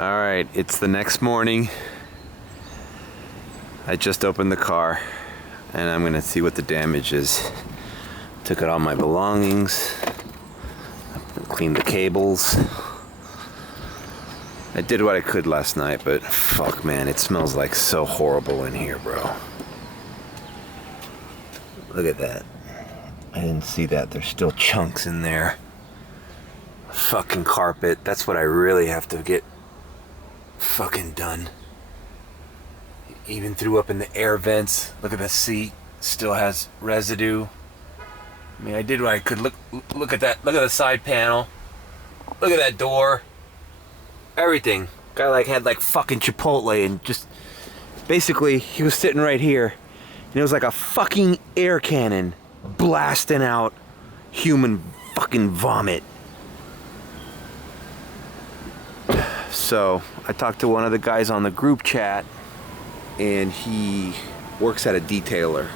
Alright, it's the next morning. I just opened the car and I'm gonna see what the damage is. Took out all my belongings, cleaned the cables. I did what I could last night, but fuck man, it smells like so horrible in here, bro. Look at that. I didn't see that. There's still chunks in there. Fucking carpet. That's what I really have to get fucking done. Even threw up in the air vents. Look at the seat. Still has residue. I mean, I did what I could. Look at that. Look at the side panel. Look at that door. Everything. Guy like had like fucking Chipotle and just basically he was sitting right here and it was like a fucking air cannon blasting out human fucking vomit. So I talked to one of the guys on the group chat and he works at a detailer.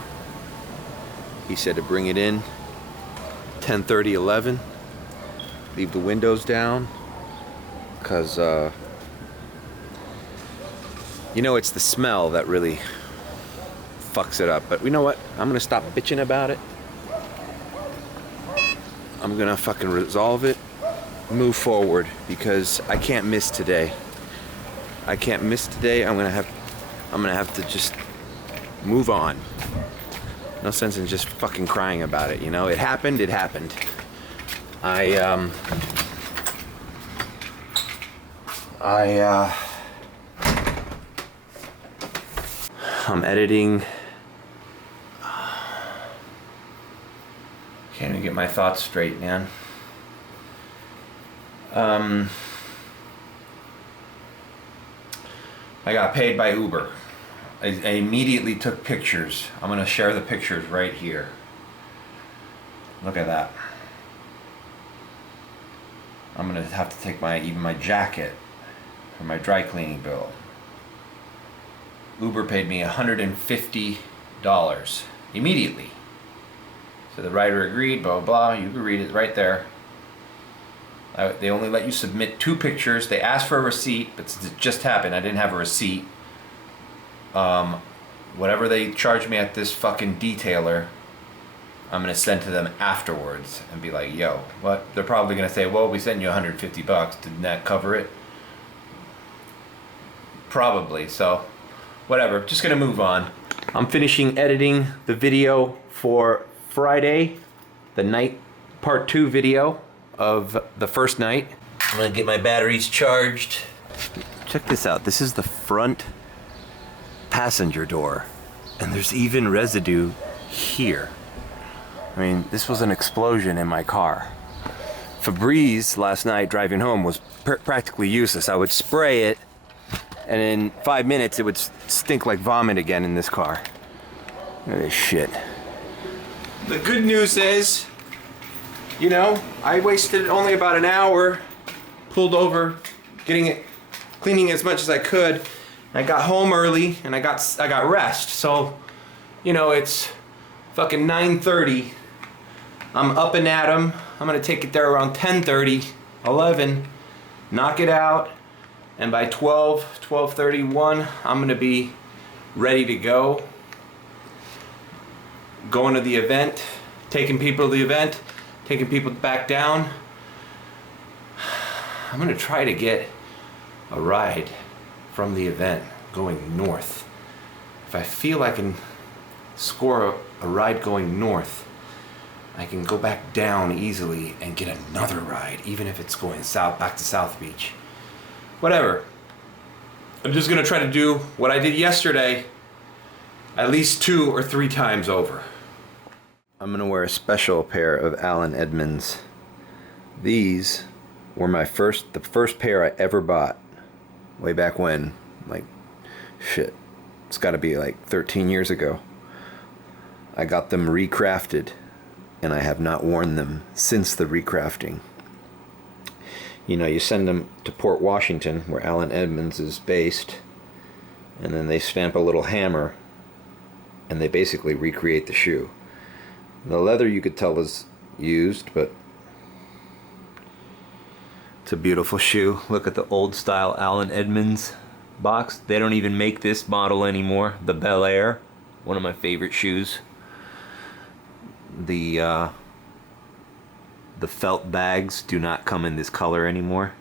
He said to bring it in 10:30, 11, leave the windows down, because you know, it's the smell that really fucks it up. But you know what? I'm gonna stop bitching about it. I'm gonna fucking resolve it, move forward, because I can't miss today. I can't miss today. I'm gonna have to just move on. No sense in just fucking crying about it, you know? It happened, it happened. I'm editing. Can't even get my thoughts straight, man. I got paid by Uber. I immediately took pictures. I'm gonna share the pictures right here. Look at that. I'm gonna have to take even my jacket for my dry cleaning bill. Uber paid me $150 immediately. So the rider agreed, blah, blah, blah. You can read it right there. They only let you submit 2 pictures. They asked for a receipt, but since it just happened, I didn't have a receipt. Whatever they charge me at this fucking detailer, I'm gonna send to them afterwards and be like, yo, what? They're probably gonna say, well, we sent you $150. Didn't that cover it? Probably, so whatever, just gonna move on. I'm finishing editing the video for Friday, the night part 2 video of the first night. I'm gonna get my batteries charged. Check this out. This is the front passenger door, and there's even residue here. I mean, this was an explosion in my car. Febreze last night driving home was practically useless. I would spray it, and in 5 minutes it would stink like vomit again in this car. Look at this shit. The good news is, you know, I wasted only about an hour, pulled over, cleaning as much as I could. I got home early and I got rest. So, you know, it's fucking 9:30. I'm up and at 'em. I'm gonna take it there around 10:30, 11, knock it out, and by 12:31, I'm gonna be ready to go. Going to the event, taking people to the event, taking people back down. I'm gonna try to get a ride from the event going north. If I feel I can score a ride going north, I can go back down easily and get another ride, even if it's going south, back to South Beach. Whatever. I'm just gonna try to do what I did yesterday at least 2 or 3 times over. I'm gonna wear a special pair of Allen Edmonds. These were the first pair I ever bought way back when, like, shit, it's gotta be like 13 years ago. I got them recrafted and I have not worn them since the recrafting. You know, you send them to Port Washington, where Allen Edmonds is based, and then they stamp a little hammer and they basically recreate the shoe. The leather you could tell is used, but it's a beautiful shoe. Look at the old style Allen Edmonds box. They don't even make this model anymore. The Bel Air, one of my favorite shoes. The felt bags do not come in this color anymore.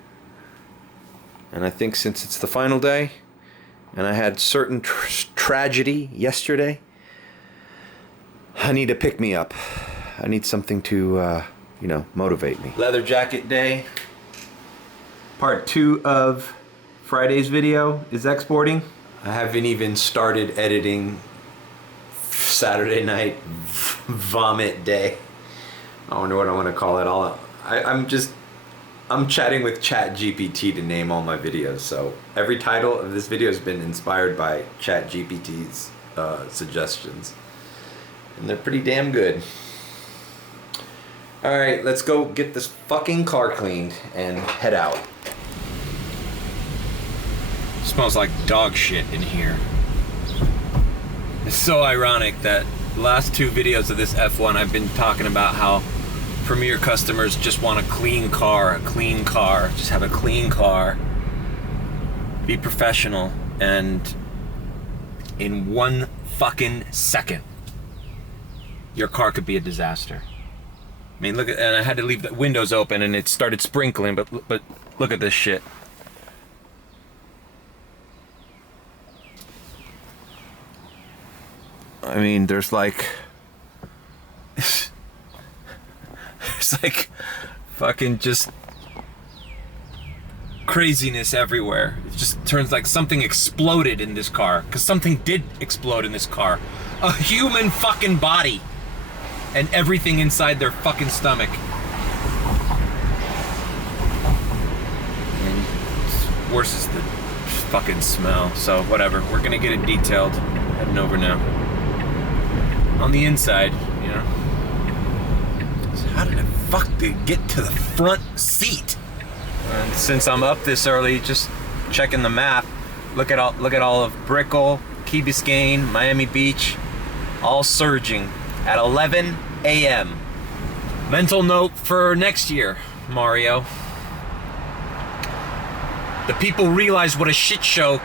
And I think since it's the final day, and I had certain tragedy yesterday, I need to pick me up. I need something to, you know, motivate me. Leather jacket day. Part 2 of Friday's video is exporting. I haven't even started editing Saturday night vomit day. I wonder what I want to call it. I'm chatting with ChatGPT to name all my videos. So every title of this video has been inspired by ChatGPT's suggestions. And they're pretty damn good. Alright, let's go get this fucking car cleaned and head out. Smells like dog shit in here. It's so ironic that the last 2 videos of this F1 I've been talking about how Premier customers just want a clean car, just have a clean car, be professional, and in 1 fucking second, your car could be a disaster. I mean, look at, and I had to leave the windows open and it started sprinkling, but look at this shit. I mean, there's like fucking just craziness everywhere. It just turns like something exploded in this car, because something did explode in this car. A human fucking body and everything inside their fucking stomach. And it's worse is the fucking smell. So whatever, we're gonna get it detailed. Heading over now. On the inside, you know. So how did I get to the front seat? And since I'm up this early, just checking the map. Look at all of Brickell, Key Biscayne, Miami Beach, all surging at 11 a.m. Mental note for next year, Mario. The people realize what a shit show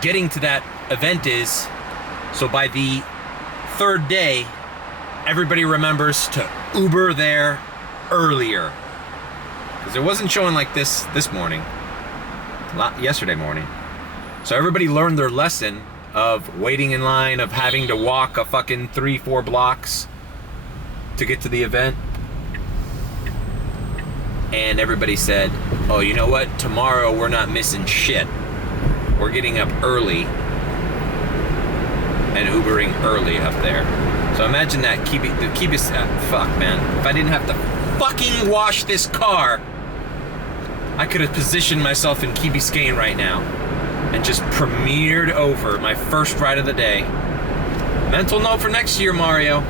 getting to that event is, so by the 3rd day, everybody remembers to Uber there earlier. Because it wasn't showing like this morning, yesterday morning. So everybody learned their lesson of waiting in line, of having to walk a fucking 3-4 blocks to get to the event. And everybody said, oh, you know what? Tomorrow we're not missing shit. We're getting up early and Ubering early up there. So imagine that. Fuck, man. If I didn't have to fucking wash this car, I could have positioned myself in Key Biscayne right now and just premiered over my first ride of the day. Mental note for next year, Mario.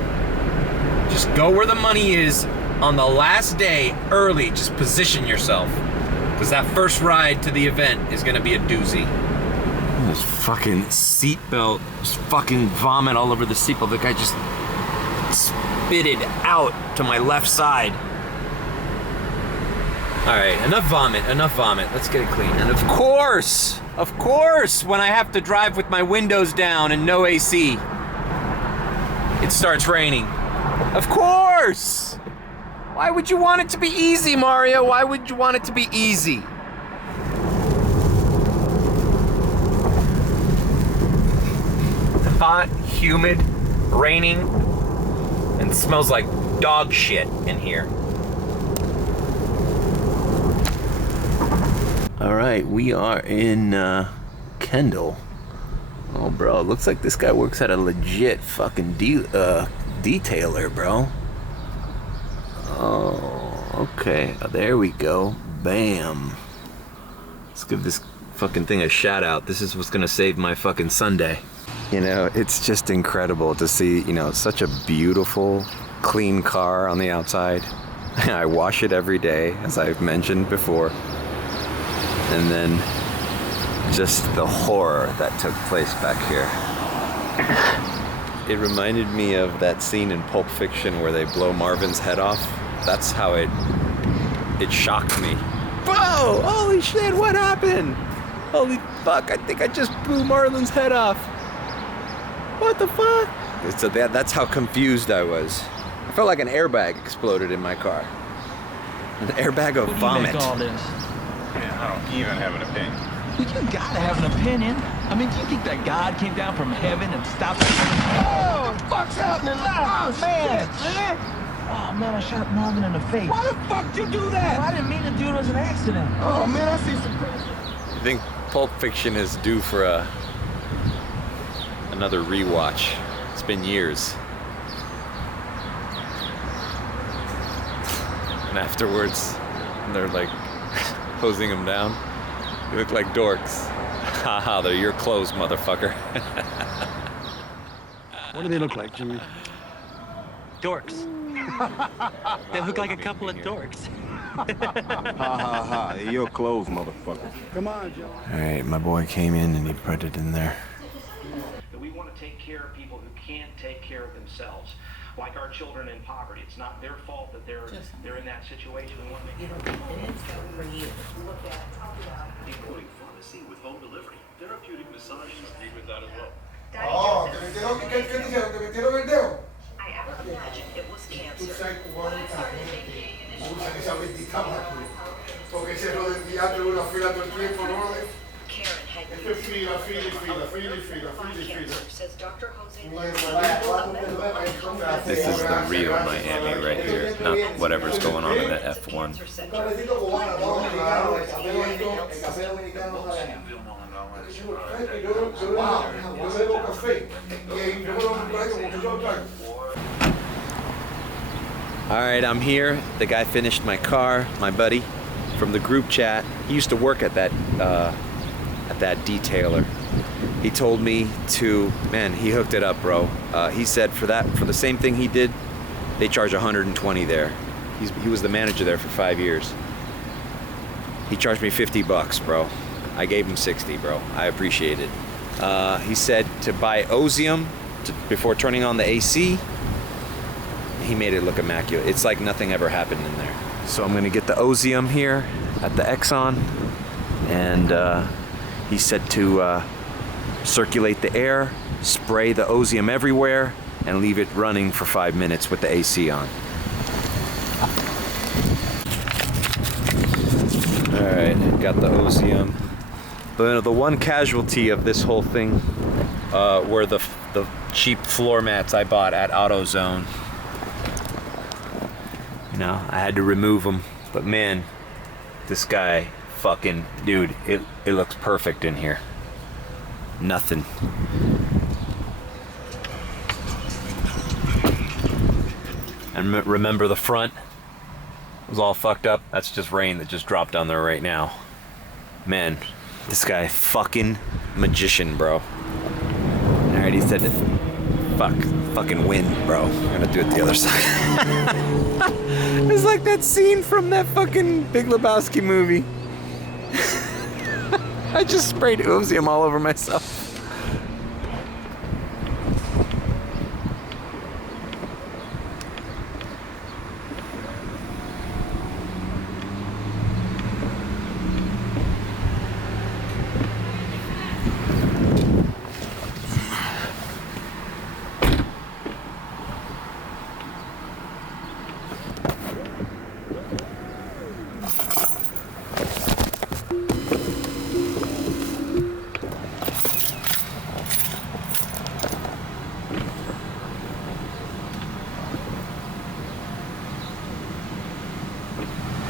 Just go where the money is on the last day early. Just position yourself, because that first ride to the event is gonna be a doozy. This fucking seatbelt, just fucking vomit all over the seatbelt. The guy just spitted out to my left side. All right, enough vomit. Let's get it clean. And of course, when I have to drive with my windows down and no AC, it starts raining. Of course! Why would you want it to be easy, Mario? Why would you want it to be easy? Hot, humid, raining, and smells like dog shit in here. All right, we are in Kendall. Oh, bro, looks like this guy works at a legit fucking detailer, bro. Oh, okay, there we go. Bam. Let's give this fucking thing a shout out. This is what's gonna save my fucking Sunday. You know, it's just incredible to see, you know, such a beautiful, clean car on the outside. I wash it every day, as I've mentioned before. And then just the horror that took place back here. It reminded me of that scene in Pulp Fiction where they blow Marvin's head off. That's how it shocked me. Boom! no! Holy shit, what happened? Holy fuck, I think I just blew Marlon's head off. What the fuck? So that's how confused I was. I felt like an airbag exploded in my car. An airbag of vomit. All this? Man, I don't even have an opinion. Well, you gotta have an opinion. I mean, do you think that God came down from heaven and stopped? Oh, what the fuck's happening? Oh, man. Oh, man, I shot Marvin in the face. Why the fuck did you do that? Well, I didn't mean to do it. It was an accident. Oh, man, I see some... You think Pulp Fiction is due for another rewatch? It's been years. And afterwards, they're like hosing him down. You look like dorks. Haha, they're your clothes, motherfucker. What do they look like, Jimmy? Dorks. They look like a couple of dorks. Ha ha ha, they're your clothes, motherfucker. Come on, Joe. Alright, my boy came in and he put it in there. We want to take care of people who can't take care of themselves, like our children in poverty. It's not their fault that they're in that situation. We want to make sure. Including pharmacy with home delivery, therapeutic massages. Agree with that as well. Oh, ¿qué dijeron? ¿Que metieron el dedo? I imagine it was cancer. Tú sabes cubano usan esa bendita máquina. Porque ese lo desviaste en una fila todo el tiempo, ¿no? Karen had Esto es fila. says Dr. Jose. This is the real Miami right here, not whatever's going on in the F1. Alright, I'm here. The guy finished my car, my buddy from the group chat. He used to work at that detailer. He told me to, man, he hooked it up, bro. He said for the same thing he did, they charge 120 there. He was the manager there for 5 years. He charged me 50 bucks, bro. I gave him 60, bro. I appreciate it. He said to buy Ozium before turning on the AC. He made it look immaculate. It's like nothing ever happened in there. So I'm gonna get the Ozium here at the Exxon, and he said to circulate the air, spray the Ozium everywhere, and leave it running for 5 minutes with the AC on. Alright, got the Ozium. The one casualty of this whole thing were the cheap floor mats I bought at AutoZone. You know, I had to remove them, but man, this guy, fucking dude, it looks perfect in here. Nothing. And remember the front was all fucked up? That's just rain that just dropped on there right now. Man, this guy, fucking magician, bro. Alright, he said, fucking win, bro. I'm gonna do it the other side. It's like that scene from that fucking Big Lebowski movie. I just sprayed Ozium all over myself.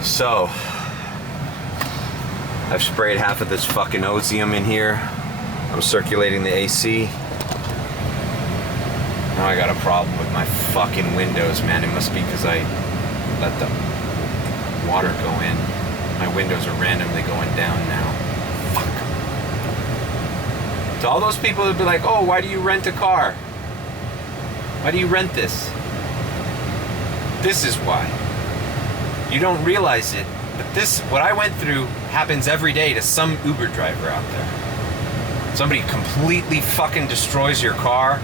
So, I've sprayed half of this fucking Ozium in here. I'm circulating the AC. Now I got a problem with my fucking windows, man. It must be because I let the water go in. My windows are randomly going down now. Fuck. To all those people who'd be like, oh, why do you rent a car? Why do you rent this? This is why. You don't realize it, but what I went through happens every day to some Uber driver out there. Somebody completely fucking destroys your car.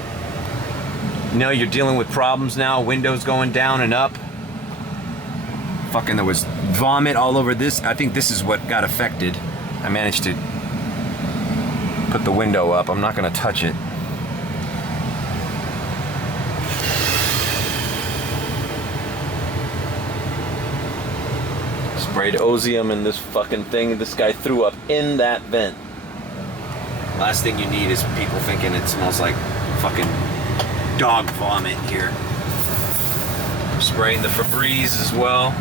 You know, you're dealing with problems now, windows going down and up. Fucking, there was vomit all over this. I think this is what got affected. I managed to put the window up. I'm not gonna touch it. Sprayed Ozium in this fucking thing. This guy threw up in that vent. Last thing you need is people thinking it smells like fucking dog vomit here. I'm spraying the Fabreze as well.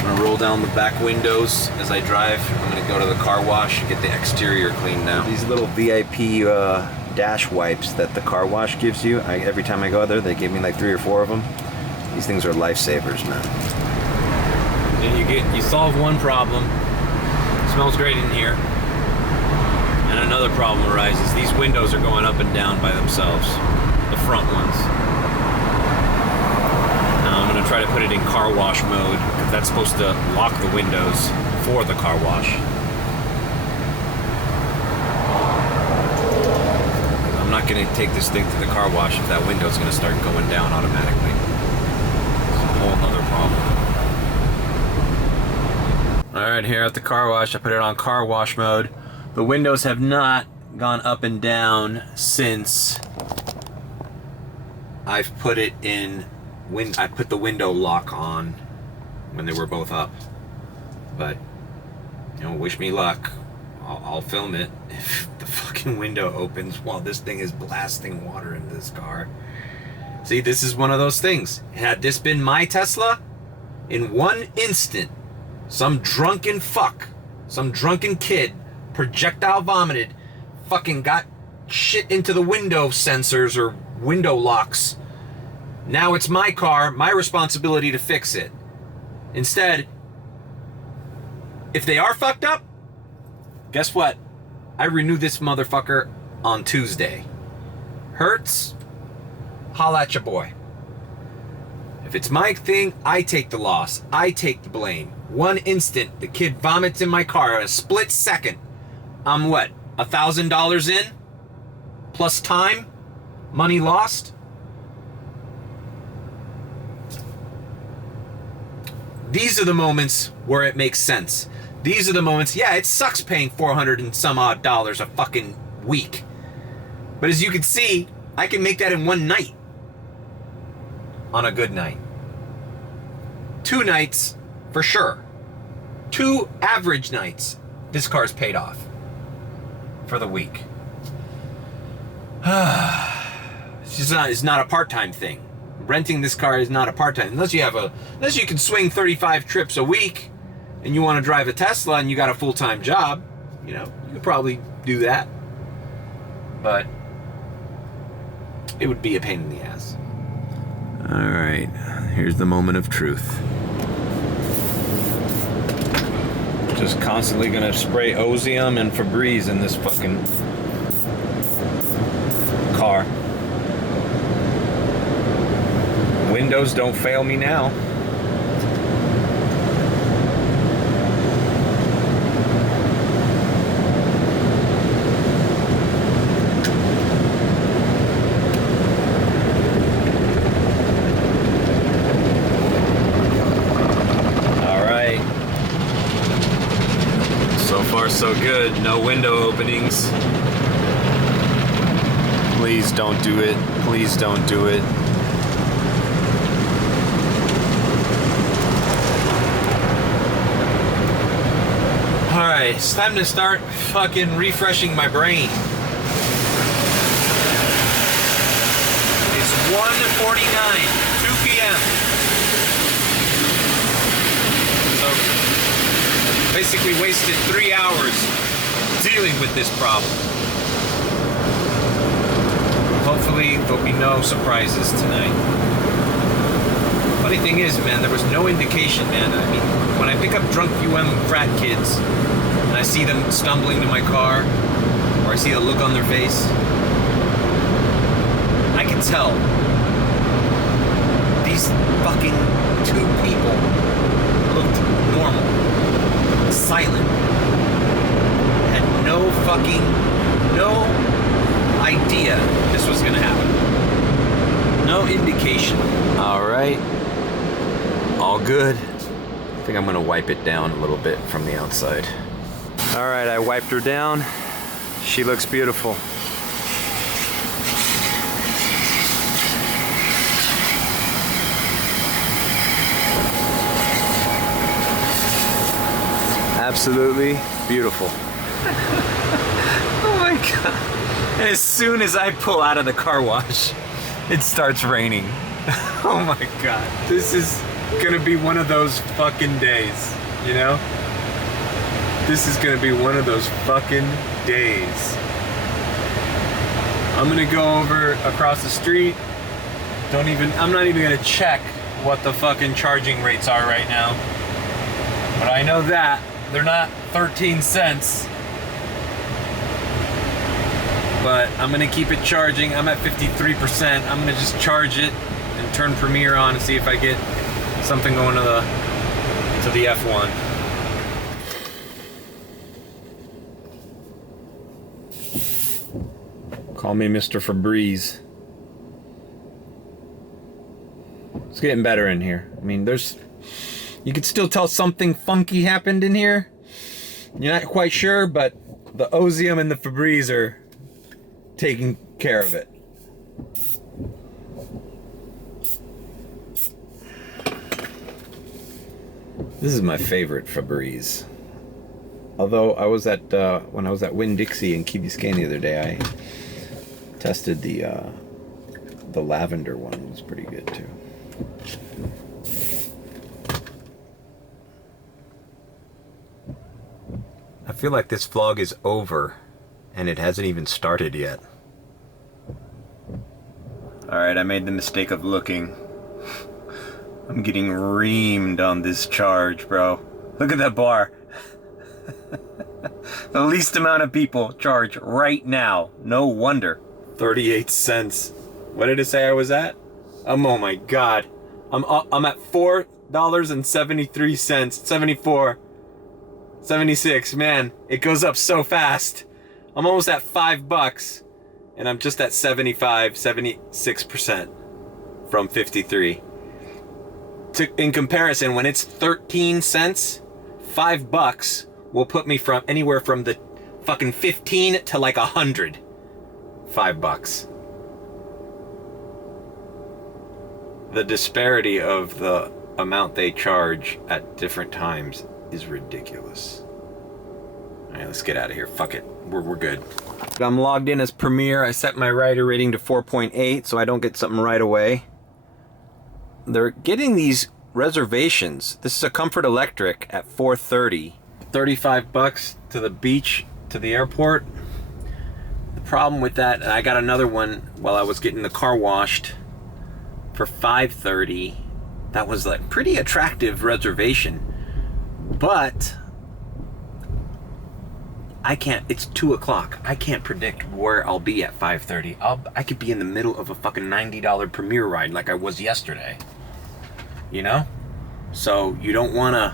I'm gonna roll down the back windows as I drive. I'm gonna go to the car wash and get the exterior cleaned now. These little VIP dash wipes that the car wash gives you, every time I go there, they give me like 3 or 4 of them. These things are lifesavers, man. And you solve one problem. It smells great in here. And another problem arises. These windows are going up and down by themselves. The front ones. Now I'm going to try to put it in car wash mode, because that's supposed to lock the windows for the car wash. I'm not going to take this thing to the car wash if that window's going to start going down automatically. It's a whole other problem. Alright, here at the car wash, I put it on car wash mode. The windows have not gone up and down since I've put it in, I put the window lock on when they were both up. But, you know, wish me luck. I'll film it if the fucking window opens while this thing is blasting water into this car. See, this is one of those things. Had this been my Tesla, in one instant, some drunken fuck, some drunken kid, projectile vomited, fucking got shit into the window sensors or window locks. Now it's my car, my responsibility to fix it. Instead, if they are fucked up, guess what? I renew this motherfucker on Tuesday. Hurts? Holla at your boy. If it's my thing, I take the loss. I take the blame. One instant, the kid vomits in my car, a split second. I'm what, $1,000 in? Plus time? Money lost? These are the moments where it makes sense. These are the moments, yeah, it sucks paying $400 and some odd dollars a fucking week. But as you can see, I can make that in one night. On a good night. 2 nights, for sure. 2 average nights, this car's paid off. For the week. It's not a part-time thing. Renting this car is not a part-time. Unless you can swing 35 trips a week and you want to drive a Tesla and you got a full-time job, you know, you could probably do that. But it would be a pain in the ass. Alright, here's the moment of truth. Just constantly gonna spray Ozium and Fabreze in this fucking car. Windows don't fail me now. So good, no window openings. Please don't do it. Please don't do it. Alright, it's time to start fucking refreshing my brain. It's 1:49, 2 p.m. So basically wasted 3 hours dealing with this problem. Hopefully there'll be no surprises tonight. Funny thing is, man, there was no indication, man. I mean, when I pick up drunk frat kids and I see them stumbling to my car, or I see a look on their face, I can tell these fucking 2 people looked normal. Silent. Had no idea this was gonna happen. No indication. Alright. all good. I think I'm gonna wipe it down a little bit from the outside. All right, I wiped her down. She looks beautiful. Absolutely beautiful. Oh my God. And as soon as I pull out of the car wash, it starts raining. Oh my God. This is gonna be one of those fucking days, you know? This is gonna be one of those fucking days. I'm gonna go over across the street. I'm not even gonna check what the fucking charging rates are right now. But I know that they're not 13 cents. But I'm gonna keep it charging. I'm at 53%. I'm gonna just charge it and turn Premiere on and see if I get something going to the F1. Call me Mr. Fabreze. It's getting better in here. I mean, you can still tell something funky happened in here. You're not quite sure, but the Ozium and the Fabreze are taking care of it. This is my favorite Fabreze. Although I was at when I was at Winn-Dixie in Key Biscayne the other day, I tested the lavender one. It was pretty good too. I feel like this vlog is over and it hasn't even started yet. Alright, I made the mistake of looking. I'm getting reamed on this charge, bro. Look at that bar. The least amount of people charge right now. No wonder. 38 cents. What did it say I was at? Oh my God. I'm at $4.73. 74. 76. Man, it goes up so fast. I'm almost at $5 and I'm just at 76% from 53. In comparison, when it's 13 cents, $5 will put me from anywhere from the fucking 15 to like 100. $5. The disparity of the amount they charge at different times is ridiculous. All right, let's get out of here. Fuck it. We're good. I'm logged in as Premiere. I set my rider rating to 4.8 so I don't get something right away. They're getting these reservations. This is a Comfort Electric at 4:30. $35 to the beach, to the airport. The problem with that, and I got another one while I was getting the car washed for 5:30. That was like pretty attractive reservation, but I can't, it's 2 o'clock. I can't predict where I'll be at 5:30. I could be in the middle of a fucking $90 Premiere ride like I was yesterday. You know? So you don't want to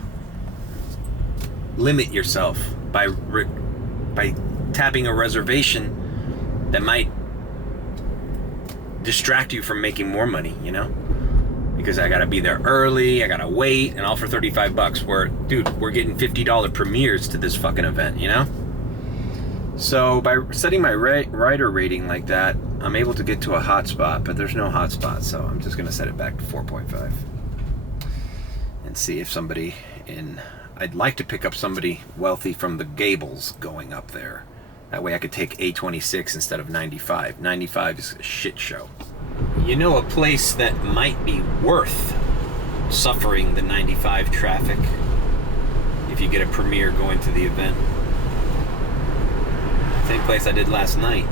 limit yourself by tapping a reservation that might distract you from making more money, you know? Because I gotta be there early, I gotta wait, and all for $35. We're getting $50 premieres to this fucking event, you know? So by setting my rider rating like that, I'm able to get to a hotspot, but there's no hotspot, so I'm just gonna set it back to 4.5 and see if somebody I'd like to pick up somebody wealthy from the Gables going up there. That way I could take A26 instead of 95. 95 is a shit show. You know, a place that might be worth suffering the 95 traffic if you get a Premiere going to the event. Same place I did last night.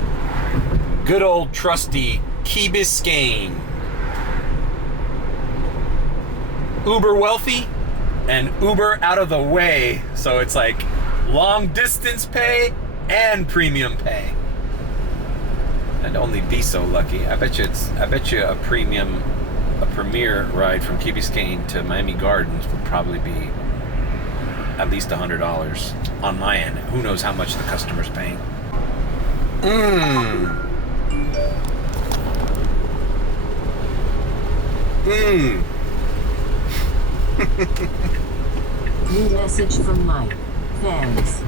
Good old trusty Key Biscayne. Uber wealthy and Uber out of the way, so it's like long distance pay and premium pay. I'd only be so lucky. I bet you a Premiere ride from Key Biscayne to Miami Gardens would probably be at least $100 on my end. Who knows how much the customer's paying. New message from Mike. Thanks.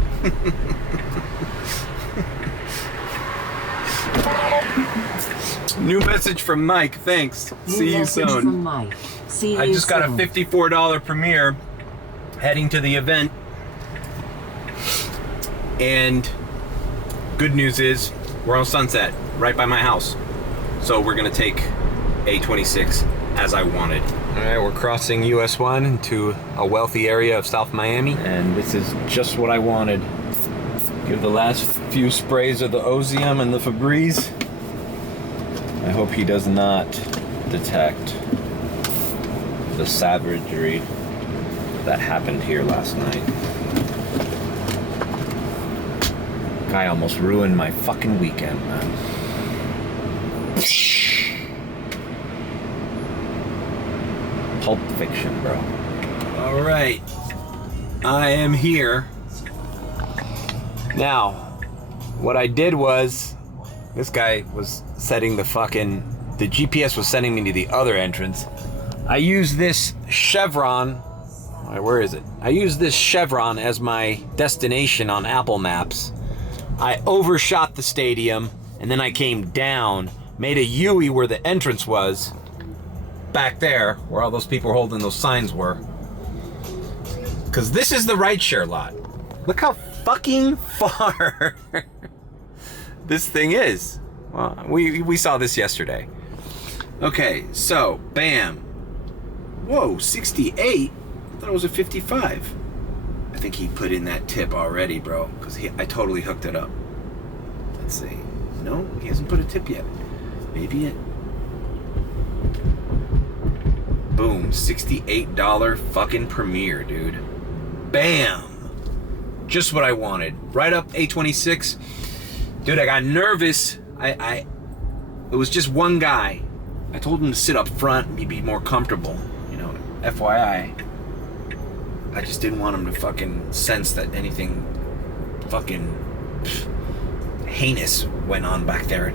New message from Mike. Thanks. See you Message soon. from Mike. See I you just got a soon. $54 premiere heading to the event. And good news is we're on Sunset, right by my house. So we're gonna take A26 as I wanted. All right, we're crossing US 1 into a wealthy area of South Miami. And this is just what I wanted. Give the last few sprays of the Ozium and the Fabreze. I hope he does not detect the savagery that happened here last night. Guy almost ruined my fucking weekend, man. Pulp Fiction, bro. All right, I am here. Now, what I did was, this guy was setting the GPS was sending me to the other entrance. I used this chevron, where is it? I used this chevron as my destination on Apple Maps. I overshot the stadium, and then I came down, made a U-ey where the entrance was, back there, where all those people holding those signs were. Because this is the rideshare lot. Look how fucking far this thing is. Well, we saw this yesterday. Okay, so, bam. Whoa, 68? I thought it was a 55. I think he put in that tip already, bro, because I totally hooked it up. Let's see. No, he hasn't put a tip yet. Maybe it. Boom, $68 fucking premiere, dude. Bam! Just what I wanted. Right up A26. Dude, I got nervous. It was just one guy. I told him to sit up front and be more comfortable. You know, FYI. I just didn't want him to fucking sense that anything fucking heinous went on back there.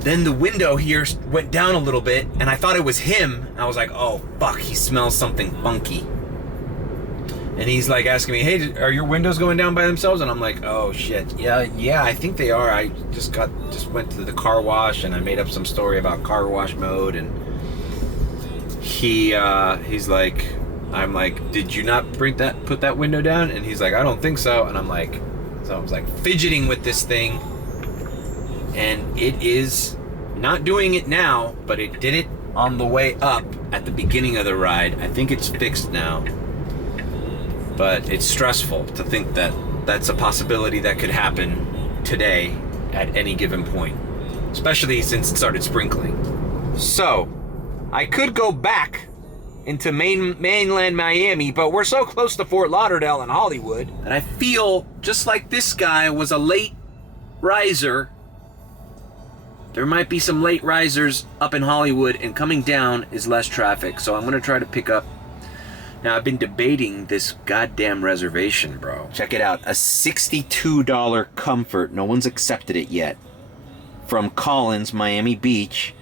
Then the window here went down a little bit, and I thought it was him. I was like, oh, fuck, he smells something funky. And he's like asking me, hey, are your windows going down by themselves? And I'm like, oh, shit. Yeah, I think they are. I just went to the car wash, and I made up some story about car wash mode, and he's like, I'm like, did you not put that window down? And he's like, I don't think so. And so I was like fidgeting with this thing, and it is not doing it now, but it did it on the way up at the beginning of the ride. I think it's fixed now, but it's stressful to think that that's a possibility that could happen today at any given point, especially since it started sprinkling. So I could go back into mainland Miami, but we're so close to Fort Lauderdale and Hollywood that I feel just like this guy was a late riser. There might be some late risers up in Hollywood, and coming down is less traffic, so I'm gonna try to pick up. Now, I've been debating this goddamn reservation, bro. Check it out, a $62 Comfort, no one's accepted it yet, from Collins, Miami Beach,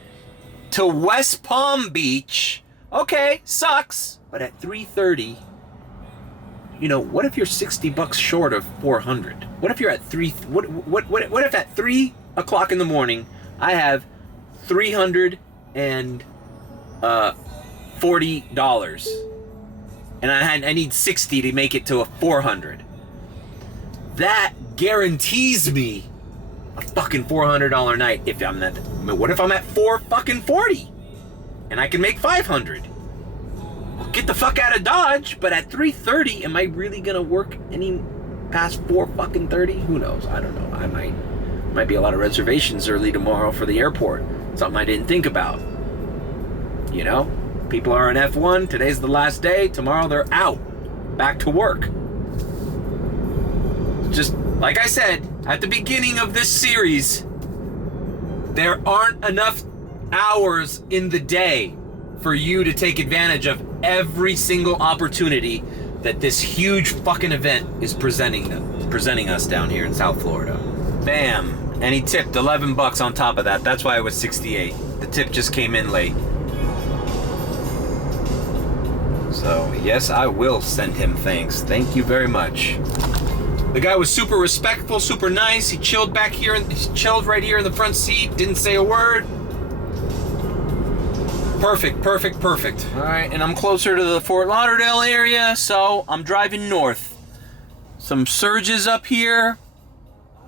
to West Palm Beach. Okay, sucks, but at 3:30, you know, what if you're $60 short of 400? What if you're at what if at 3 o'clock in the morning I have $340 and I need 60 to make it to a 400? That guarantees me a fucking $400 night. If I'm at, what if I'm at 440 and I can make 500? Well, get the fuck out of Dodge. But at 3:30, am I really gonna work any past 4:30? Who knows? I don't know. I might be a lot of reservations early tomorrow for the airport. Something I didn't think about. You know, people are on F1. Today's the last day. Tomorrow they're out, back to work. Just like I said at the beginning of this series, there aren't enough hours in the day for you to take advantage of every single opportunity that this huge fucking event is presenting us down here in South Florida. Bam. And he tipped $11 on top of that. That's why it was 68. The tip just came in late. So, yes, I will send him thanks. Thank you very much. The guy was super respectful, super nice. He chilled back here, and he chilled right here in the front seat. Didn't say a word. Perfect, perfect, perfect. All right, and I'm closer to the Fort Lauderdale area, so I'm driving north. Some surges up here.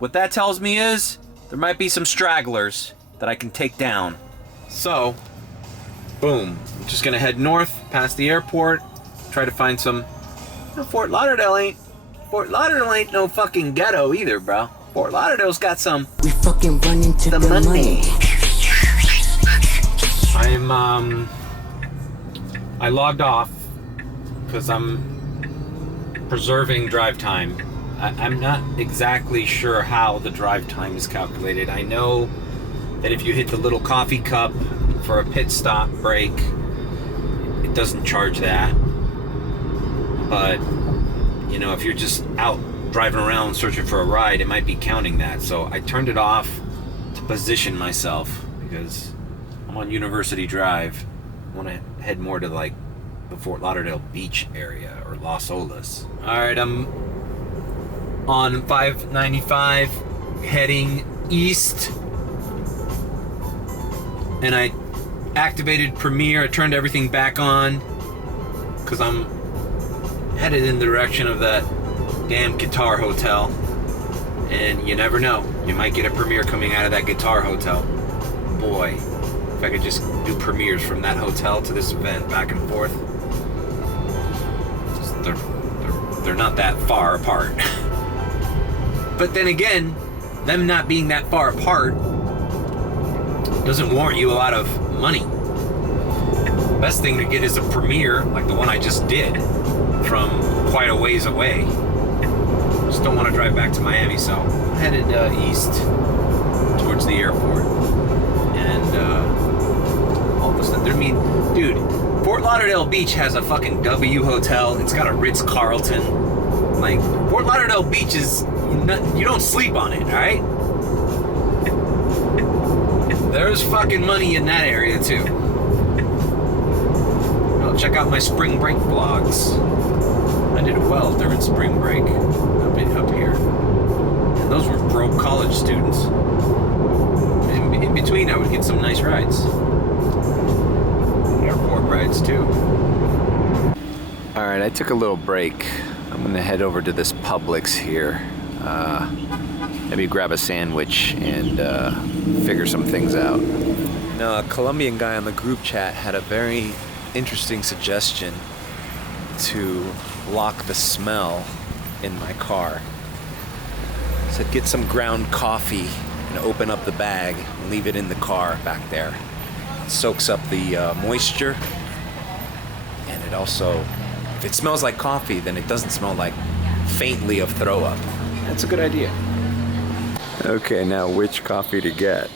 What that tells me is there might be some stragglers that I can take down. So, boom. I'm just gonna head north past the airport, try to find some. Fort Lauderdale ain't no fucking ghetto either, bro. Fort Lauderdale's got some. We fucking run into the money. I logged off because I'm preserving drive time. I'm not exactly sure how the drive time is calculated. I know that if you hit the little coffee cup for a pit stop break, it doesn't charge that. But, you know, if you're just out driving around searching for a ride, it might be counting that. So I turned it off to position myself because I'm on University Drive. I want to head more to like the Fort Lauderdale beach area or Los Olas. All right, I'm on 595 heading east, and I activated Premiere. I turned everything back on because I'm headed in the direction of that damn guitar hotel, and you never know, you might get a premiere coming out of that guitar hotel. Boy, if I could just do premieres from that hotel to this event back and forth. They're not that far apart. But then again, them not being that far apart doesn't warrant you a lot of money. Best thing to get is a premiere like the one I just did from quite a ways away. Just don't want to drive back to Miami, so I'm headed east towards the airport. And all of a sudden, I mean, dude, Fort Lauderdale Beach has a fucking W hotel. It's got a Ritz-Carlton. Like, Fort Lauderdale Beach is, you don't sleep on it, alright? There's fucking money in that area, too. Well, check out my spring break vlogs. I did well during spring break up here. And those were broke college students. In between, I would get some nice rides. Airport rides, too. Alright, I took a little break. I'm gonna head over to this Publix here. Maybe grab a sandwich and figure some things out. Now, a Colombian guy on the group chat had a very interesting suggestion to block the smell in my car. He said get some ground coffee and open up the bag and leave it in the car back there. It soaks up the moisture, and it also, if it smells like coffee, then it doesn't smell like faintly of throw up. That's a good idea. Okay, now which coffee to get?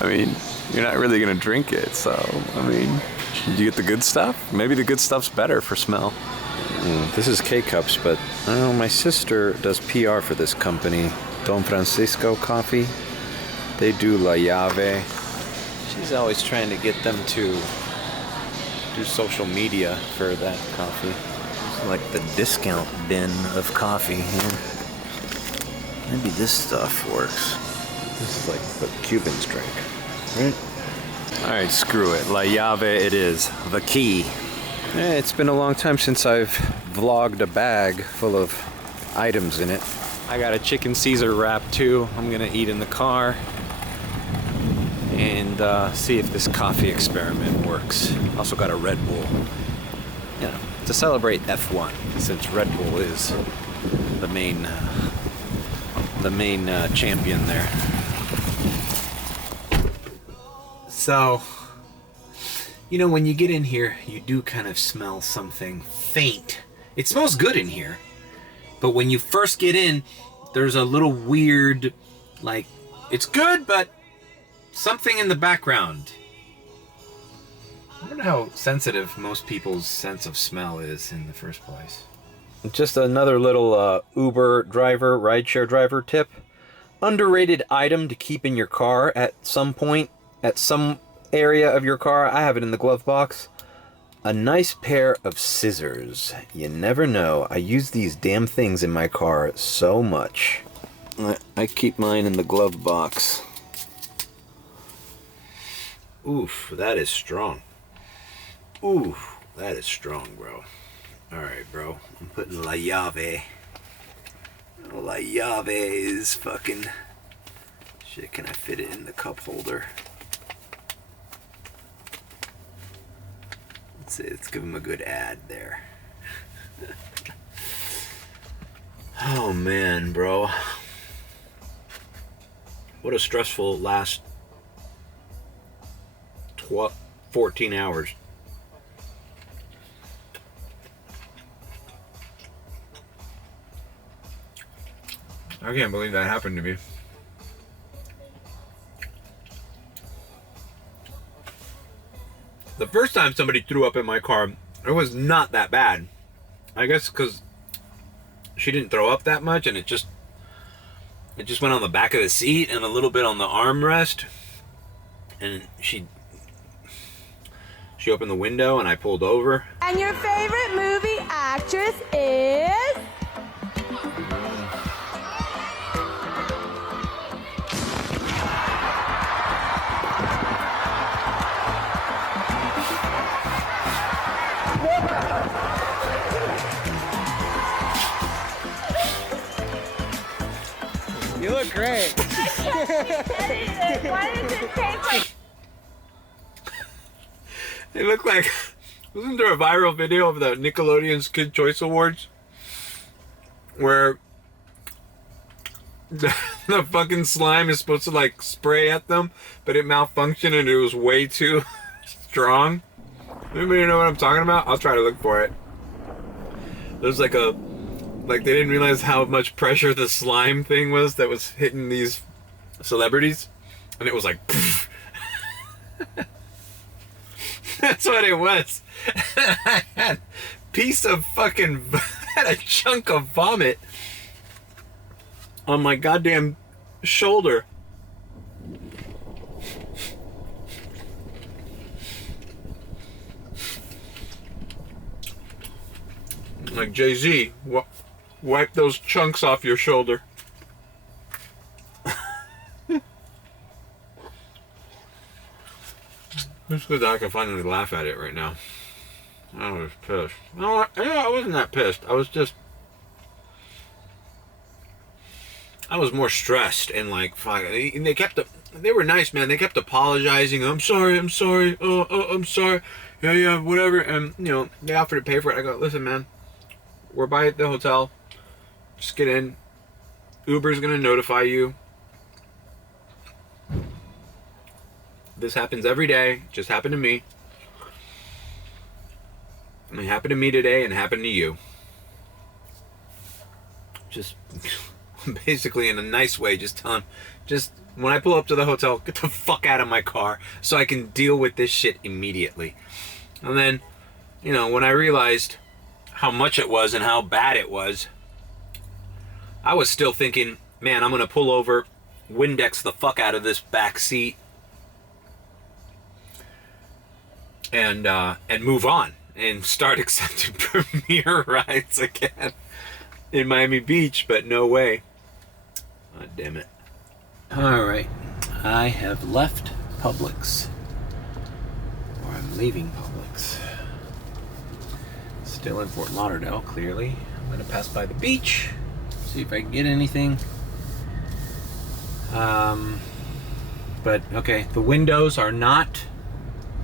I mean, you're not really gonna drink it, so, I mean, did you get the good stuff? Maybe the good stuff's better for smell. This is K-Cups, but I don't know, my sister does PR for this company, Don Francisco Coffee. They do Llave. She's always trying to get them to do social media for that coffee. It's like the discount bin of coffee here. Maybe this stuff works. This is like what Cubans drink, right? Alright, screw it. Llave it is. The key. It's been a long time since I've vlogged a bag full of items in it. I got a chicken Caesar wrap too. I'm gonna eat in the car and see if this coffee experiment works. Also got a Red Bull. You know, to celebrate F1, since Red Bull is the main champion there. So, you know, when you get in here, you do kind of smell something faint. It smells good in here, but when you first get in, there's a little weird, like, it's good, but something in the background. I wonder how sensitive most people's sense of smell is in the first place. Just another little Uber driver, rideshare driver tip. Underrated item to keep in your car at some point, at some area of your car. I have it in the glove box. a nice pair of scissors. You never know. I use these damn things in my car so much. I keep mine in the glove box. Oof, that is strong. Oof, that is strong, bro. Alright, bro. I'm putting Llave. Llave is fucking... Shit, can I fit it in the cup holder? Let's give him a good ad there. Oh man, bro. What a stressful last 14 hours. I can't believe that happened to me. The first time somebody threw up in my car, it was not that bad. I guess because she didn't throw up that much, and it just went on the back of the seat and a little bit on the armrest. And she opened the window and I pulled over. And your favorite movie actress is? You look great. Why does it taste like... They look like... Wasn't there a viral video of the Nickelodeon's Kid Choice Awards? Where the fucking slime is supposed to like spray at them, but it malfunctioned and it was way too strong. Anybody know what I'm talking about? I'll try to look for it. There's like a... Like they didn't realize how much pressure the slime thing was that was hitting these celebrities. And it was like... That's what it was. I had a piece of fucking... had a chunk of vomit on my goddamn shoulder. Like, Jay-Z, wipe those chunks off your shoulder. It's good that I can finally laugh at it right now. I was pissed. No, I wasn't that pissed. I was more stressed and like, fuck. And they were nice, man. They kept apologizing. I'm sorry. Oh, I'm sorry. Yeah, whatever. And, you know, they offered to pay for it. I go, listen, man. We're by the hotel. Just get in. Uber's gonna notify you. This happens every day. Just happened to me. I mean, it happened to me today and it happened to you. Just basically in a nice way, just tell him, just when I pull up to the hotel, get the fuck out of my car so I can deal with this shit immediately. And then, you know, when I realized how much it was and how bad it was, I was still thinking, man, I'm gonna pull over, Windex the fuck out of this back seat, and move on and start accepting Premier rides again in Miami Beach, but no way. God damn it. All right, I have left Publix, or I'm leaving Publix. Still in Fort Lauderdale, clearly. I'm gonna pass by the beach, see if I can get anything. But okay, the windows are not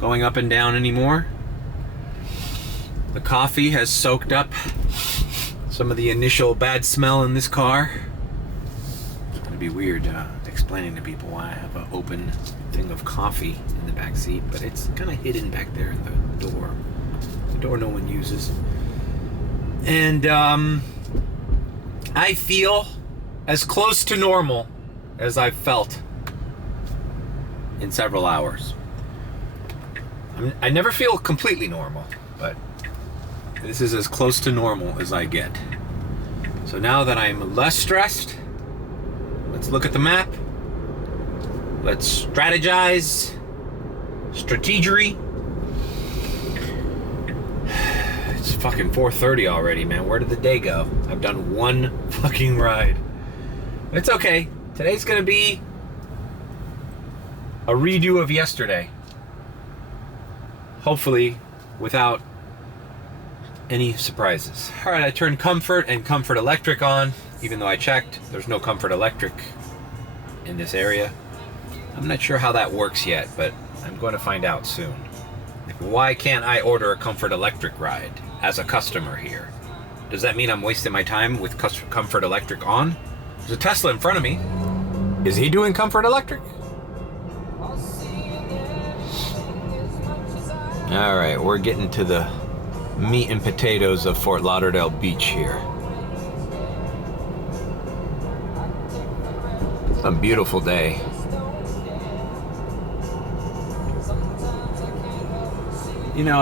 going up and down anymore. The coffee has soaked up some of the initial bad smell in this car. It's gonna be weird explaining to people why I have an open thing of coffee in the back seat, but it's kind of hidden back there in the door. The door no one uses. And I feel as close to normal as I've felt in several hours. I never feel completely normal, but this is as close to normal as I get. So now that I'm less stressed, let's look at the map. Let's strategize. Strategery. fucking 4:30 already, man. Where did the day go? I've done one fucking ride. It's okay. Today's gonna be a redo of yesterday. Hopefully without any surprises. All right, I turned Comfort and Comfort Electric on, even though I checked. There's no Comfort Electric in this area. I'm not sure how that works yet, but I'm going to find out soon. Why can't I order a Comfort Electric ride as a customer here? Does that mean I'm wasting my time with Comfort Electric on? There's a Tesla in front of me. Is he doing Comfort Electric? All right, we're getting to the meat and potatoes of Fort Lauderdale Beach here. It's a beautiful day. You know,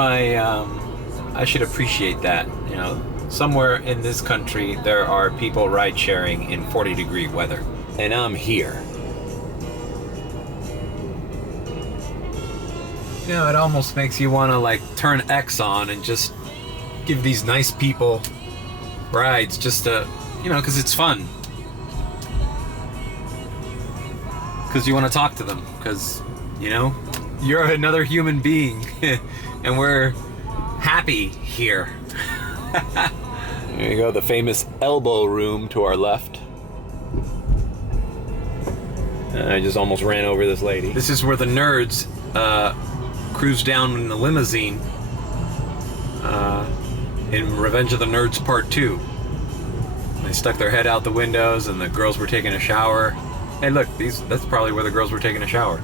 I should appreciate that. You know, somewhere in this country there are people ride sharing in 40-degree weather, and I'm here. You know, it almost makes you want to like turn X on and just give these nice people rides just to, you know, because it's fun. Because you want to talk to them, because, you know, you're another human being and we're happy here. There you go, the famous elbow room to our left. And I just almost ran over this lady. This is where the nerds cruise down in the limousine in Revenge of the Nerds Part 2. They stuck their head out the windows and the girls were taking a shower. Hey look, that's probably where the girls were taking a shower.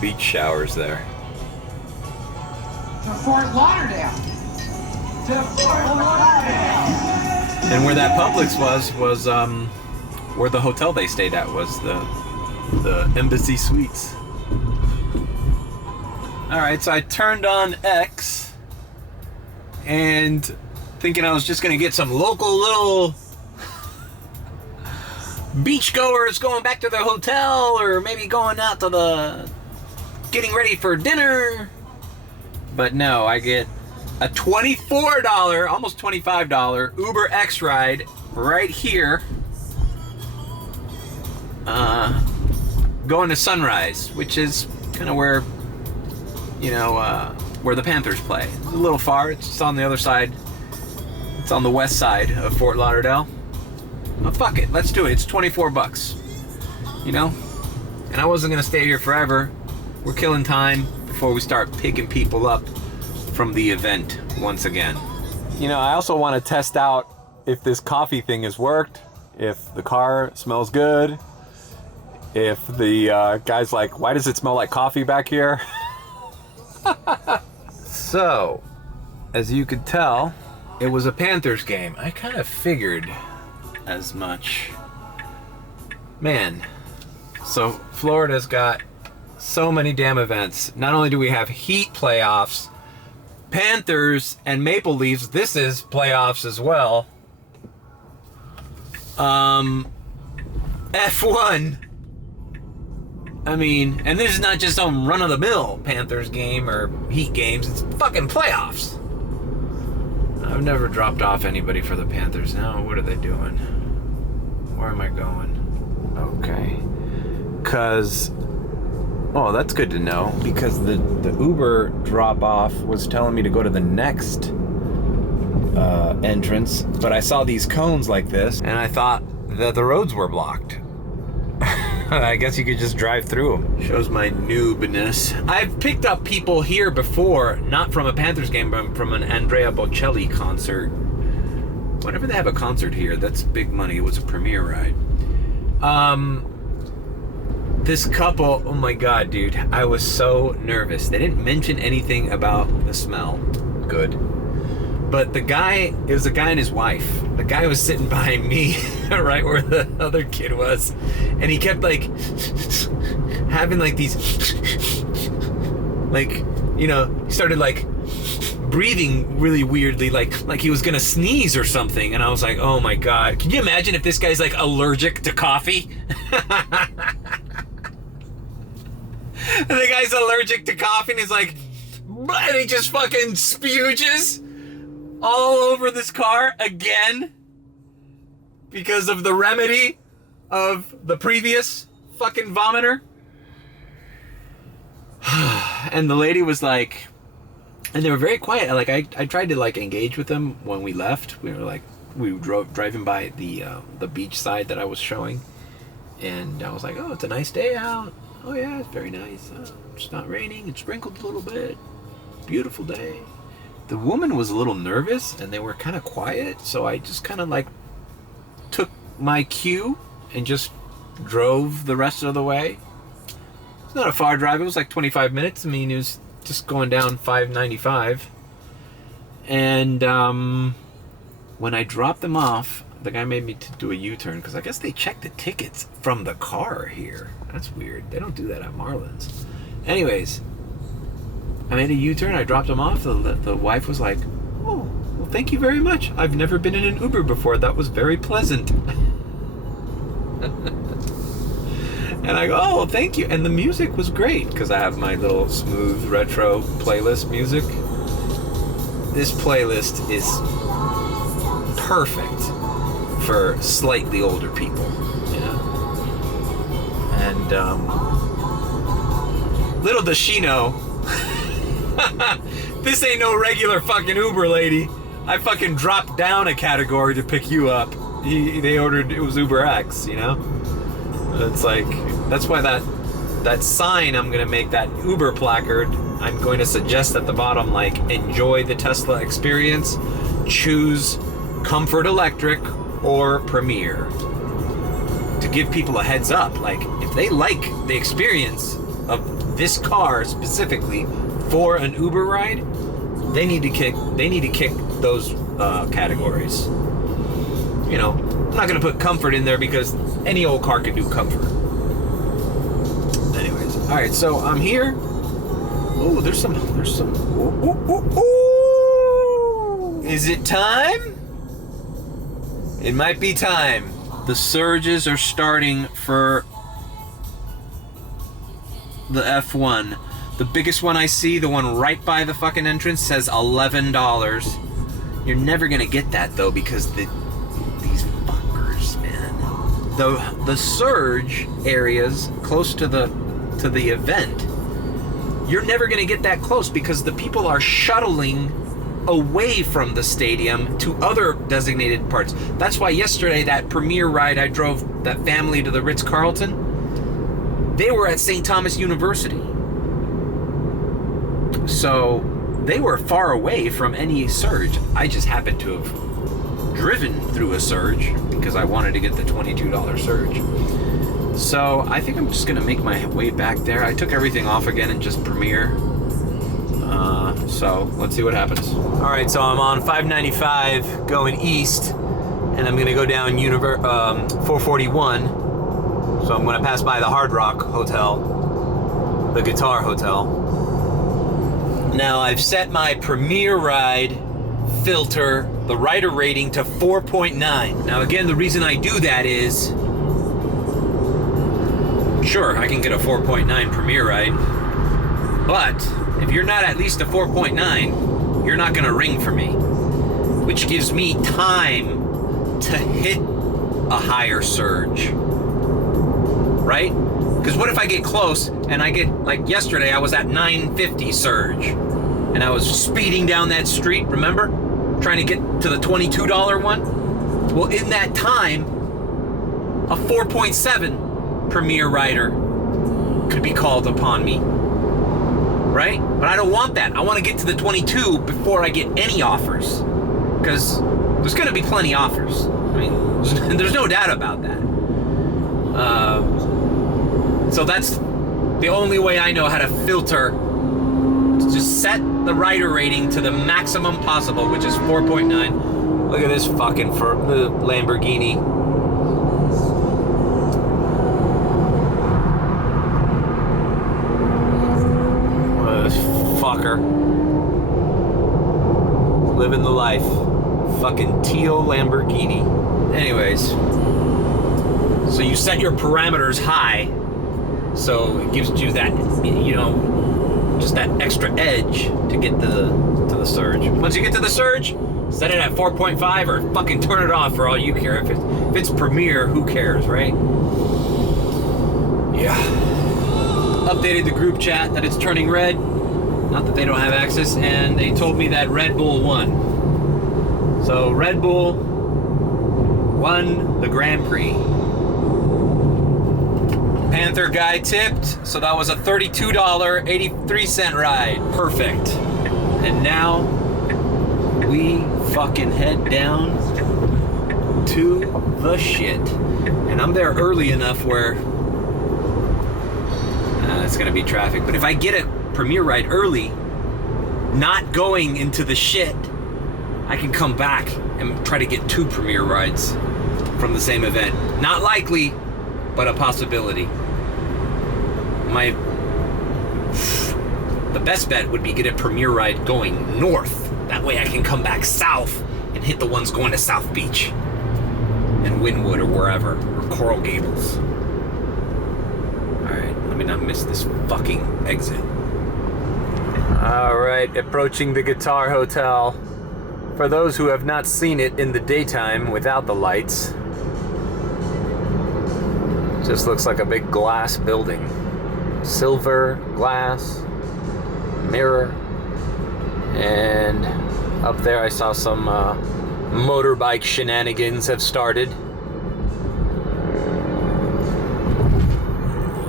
Beach showers there. To Fort Lauderdale. To Fort Lauderdale. And where that Publix was where the hotel they stayed at was the Embassy Suites. All right, so I turned on X and thinking I was just gonna get some local little beachgoers going back to their hotel or maybe going out to getting ready for dinner. But no, I get a $24, almost $25 Uber X ride right here. Going to Sunrise, which is kind of where, you know, where the Panthers play. It's a little far, it's just on the other side. It's on the west side of Fort Lauderdale. Oh, fuck it, let's do it. It's 24 bucks. You know? And I wasn't gonna stay here forever. We're killing time before we start picking people up from the event once again. You know, I also want to test out if this coffee thing has worked, if the car smells good, if the guy's like, why does it smell like coffee back here? So, as you could tell, it was a Panthers game. I kind of figured as much. Man, so Florida's got so many damn events. Not only do we have Heat playoffs, Panthers and Maple Leafs, this is playoffs as well. F1. I mean, and this is not just some run-of-the-mill Panthers game or Heat games, it's fucking playoffs. I've never dropped off anybody for the Panthers. Now, what are they doing? Where am I going? Okay. Because, oh, that's good to know. Because the Uber drop-off was telling me to go to the next entrance. But I saw these cones like this, and I thought that the roads were blocked. I guess you could just drive through them. Shows my noobness. I've picked up people here before, not from a Panthers game, but from an Andrea Bocelli concert. Whenever they have a concert here, that's big money. It was a premiere ride. This couple, oh my god, dude, I was so nervous. They didn't mention anything about the smell. Good. But the guy, it was a guy and his wife. The guy was sitting behind me, right where the other kid was. And he kept like, having like these, like, you know, he started like breathing really weirdly, like he was gonna sneeze or something. And I was like, oh my god. Can you imagine if this guy's like allergic to coffee? The guy's allergic to coffee and he's like, And he just fucking spuges all over this car again because of the remedy of the previous fucking vomiter. And the lady was like, and they were very quiet. Like I tried to like engage with them when we left. We were driving by the beach side that I was showing, and I was like, oh, it's a nice day out. Oh yeah, it's very nice. It's not raining. It sprinkled a little bit. Beautiful day. The woman was a little nervous, and they were kind of quiet. So I just kind of like took my cue and just drove the rest of the way. It's not a far drive. It was like 25 minutes. I mean, it was just going down 595. And when I dropped them off, the guy made me to do a U-turn because I guess they check the tickets from the car here. That's weird. They don't do that at Marlin's. Anyways, I made a U-turn. I dropped them off. The wife was like, oh, well, thank you very much. I've never been in an Uber before. That was very pleasant. And I go, oh, well, thank you. And the music was great because I have my little smooth retro playlist music. This playlist is perfect for slightly older people, you know? And little does she know, this ain't no regular fucking Uber lady. I fucking dropped down a category to pick you up. They ordered, it was Uber X, you know? It's like, that's why that sign I'm gonna make, that Uber placard, I'm going to suggest at the bottom, like, enjoy the Tesla experience, choose Comfort Electric or Premier, to give people a heads up. Like, if they like the experience of this car specifically for an Uber ride, they need to kick those categories. You know, I'm not gonna put comfort in there because any old car can do comfort. Anyways, all right, so I'm here. Oh, there's some. Ooh. Is it time? It might be time. The surges are starting for the F1. The biggest one I see, the one right by the fucking entrance, says $11. You're never gonna get that though because these fuckers, man. The surge areas close to the event, you're never gonna get that close because the people are shuttling away from the stadium to other designated parts. That's why yesterday, that Premier ride I drove, that family to the Ritz-Carlton, they were at St. Thomas University. So they were far away from any surge. I just happened to have driven through a surge because I wanted to get the $22 surge. So I think I'm just gonna make my way back there. I took everything off again and just Premier. So let's see what happens. All right, so I'm on 595 going east, and I'm gonna go down 441. So I'm gonna pass by the Hard Rock Hotel, the Guitar Hotel. Now I've set my Premier ride filter, the rider rating, to 4.9. Now again, the reason I do that is, sure, I can get a 4.9 Premier ride, but if you're not at least a 4.9, you're not gonna ring for me, which gives me time to hit a higher surge, right? Because what if I get close and I get, like yesterday, I was at 950 surge, and I was speeding down that street, remember? Trying to get to the $22 one? Well, in that time, a 4.7 Premier rider could be called upon me, right? But I don't want that. I want to get to the 22 before I get any offers, because there's going to be plenty offers. I mean, there's no doubt about that. So that's the only way I know how to filter, to just set the rider rating to the maximum possible, which is 4.9. Look at this fucking the Lamborghini. Fucker. Living the life. Fucking teal Lamborghini. Anyways. So you set your parameters high. So it gives you that, you know, just that extra edge to get to the surge. Once you get to the surge, set it at 4.5 or fucking turn it off for all you care. If it's Premiere, who cares, right? Yeah. Updated the group chat that it's turning red. Not that they don't have access, and they told me that Red Bull won. So Red Bull won the Grand Prix. Panther guy tipped, so that was a $32.83 ride. Perfect. And now we fucking head down to the shit. And I'm there early enough where it's gonna be traffic. But if I get a Premiere ride early, not going into the shit, I can come back and try to get 2 Premiere rides from the same event. Not likely, but a possibility. The best bet would be get a Premiere ride going north. That way I can come back south and hit the ones going to South Beach and Wynwood or wherever, or Coral Gables. Alright, let me not miss this fucking exit. Alright, approaching the Guitar Hotel. For those who have not seen it in the daytime without the lights, just looks like a big glass building. Silver, glass, mirror, and up there I saw some motorbike shenanigans have started.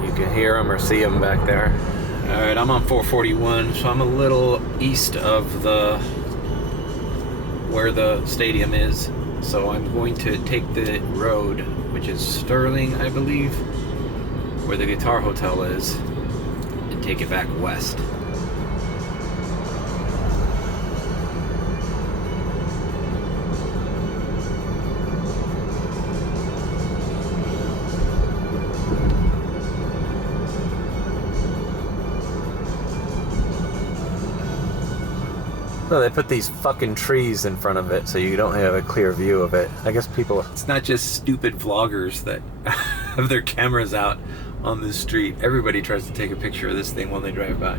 You can hear them or see them back there. Alright, I'm on 441, so I'm a little east of where the stadium is. So I'm going to take the road, which is Sterling, I believe, where the Guitar Hotel is, and take it back west. So they put these fucking trees in front of it so you don't have a clear view of it. I guess people... It's not just stupid vloggers that have their cameras out on the street. Everybody tries to take a picture of this thing while they drive by.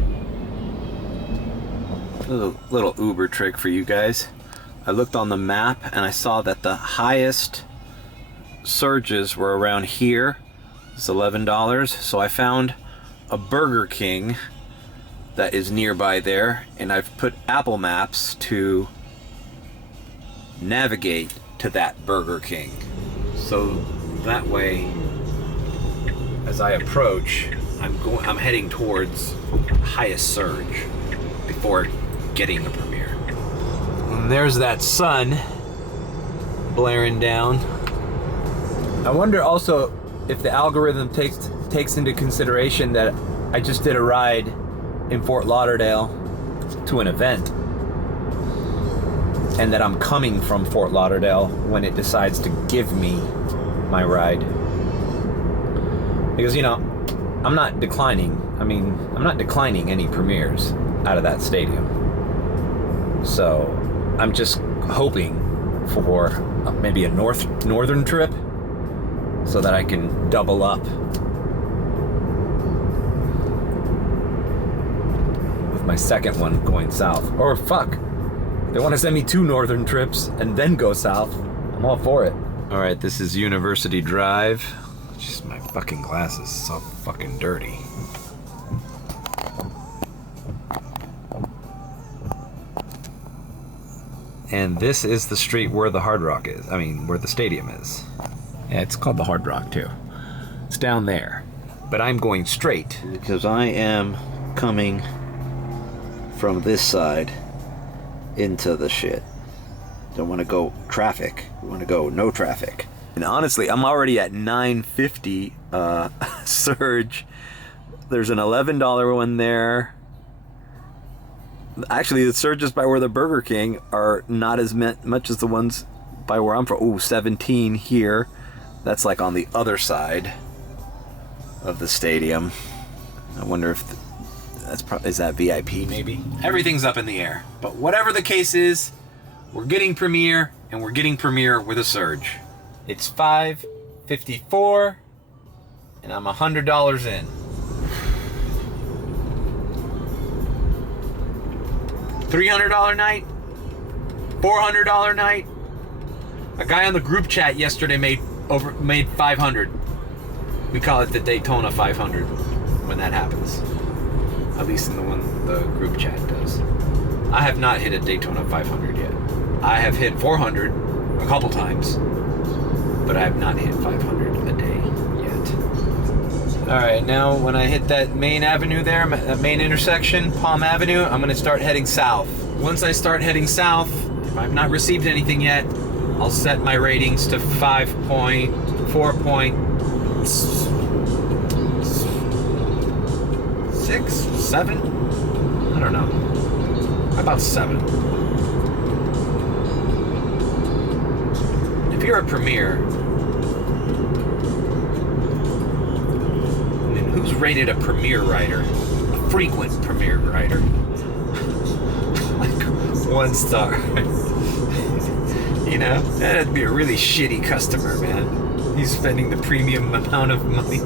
A little Uber trick for you guys. I looked on the map and I saw that the highest surges were around here. It's $11. So I found a Burger King that is nearby there, and I've put Apple Maps to navigate to that Burger King. So that way, as I approach, I'm heading towards highest surge before getting the Premiere. And there's that sun blaring down. I wonder also if the algorithm takes into consideration that I just did a ride in Fort Lauderdale to an event, and that I'm coming from Fort Lauderdale when it decides to give me my ride. Because, you know, I'm not declining any premieres out of that stadium. So I'm just hoping for maybe a northern trip so that I can double up my second one going south. Or fuck, they want to send me 2 northern trips and then go south. I'm all for it. All right, this is University Drive. Just my fucking glasses, so fucking dirty. And this is the street where the Hard Rock is. I mean, where the stadium is. Yeah, it's called the Hard Rock too. It's down there. But I'm going straight because I am coming from this side into the shit. Don't want to go traffic. We want to go no traffic. And honestly, I'm already at $9.50 surge. There's an $11 one there. Actually, the surges by where the Burger King are not as much as the ones by where I'm from. Ooh, 17 here. That's like on the other side of the stadium. I wonder if is that VIP maybe? Everything's up in the air. But whatever the case is, we're getting Premiere, and we're getting Premiere with a surge. It's $5.54, and I'm $100 in. $300 night, $400 night. A guy on the group chat yesterday made 500. We call it the Daytona 500 when that happens. At least in the one the group chat does. I have not hit a Daytona 500 yet. I have hit 400 a couple times, but I have not hit 500 a day yet. All right, now when I hit that main avenue there, that main intersection, Palm Avenue, I'm gonna start heading south. Once I start heading south, if I've not received anything yet, I'll set my ratings to 5.4.6, 7? I don't know. About 7. If you're a Premier, I mean, who's rated a Premier writer? A frequent Premier writer? Like 1 star. You know? That'd be a really shitty customer, man. He's spending the premium amount of money.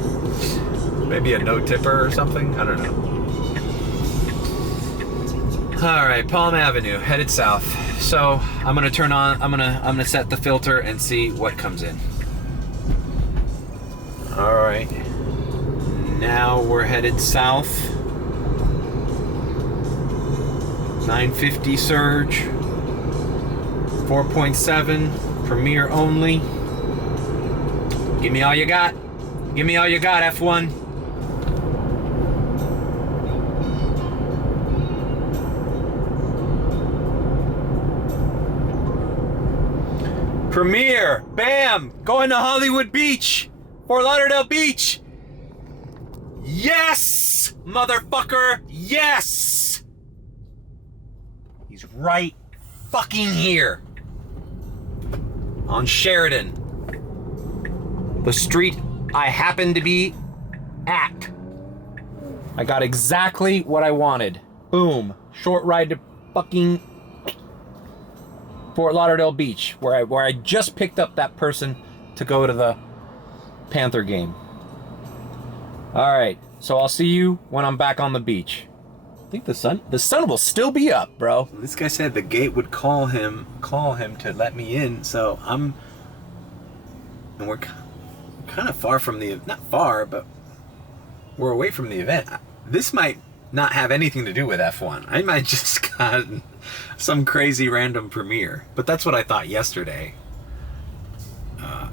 Maybe a no-tipper or something? I don't know. Alright, Palm Avenue, headed south. So I'm gonna turn on, I'm gonna set the filter and see what comes in. Alright. Now we're headed south. 950 surge. 4.7, Premier only. Give me all you got. Give me all you got, F1. Premier, bam, going to Hollywood Beach, Fort Lauderdale Beach. Yes, motherfucker, yes. He's right fucking here. On Sheridan, the street I happen to be at. I got exactly what I wanted. Boom. Short ride to fucking Fort Lauderdale Beach, where I just picked up that person to go to the Panther game. All right, so I'll see you when I'm back on the beach. I think the sun will still be up, bro. This guy said the gate would call him to let me in, so and we're kind of far from not far, but we're away from the event. This might not have anything to do with F1. I might just got some crazy random premiere, but that's what I thought yesterday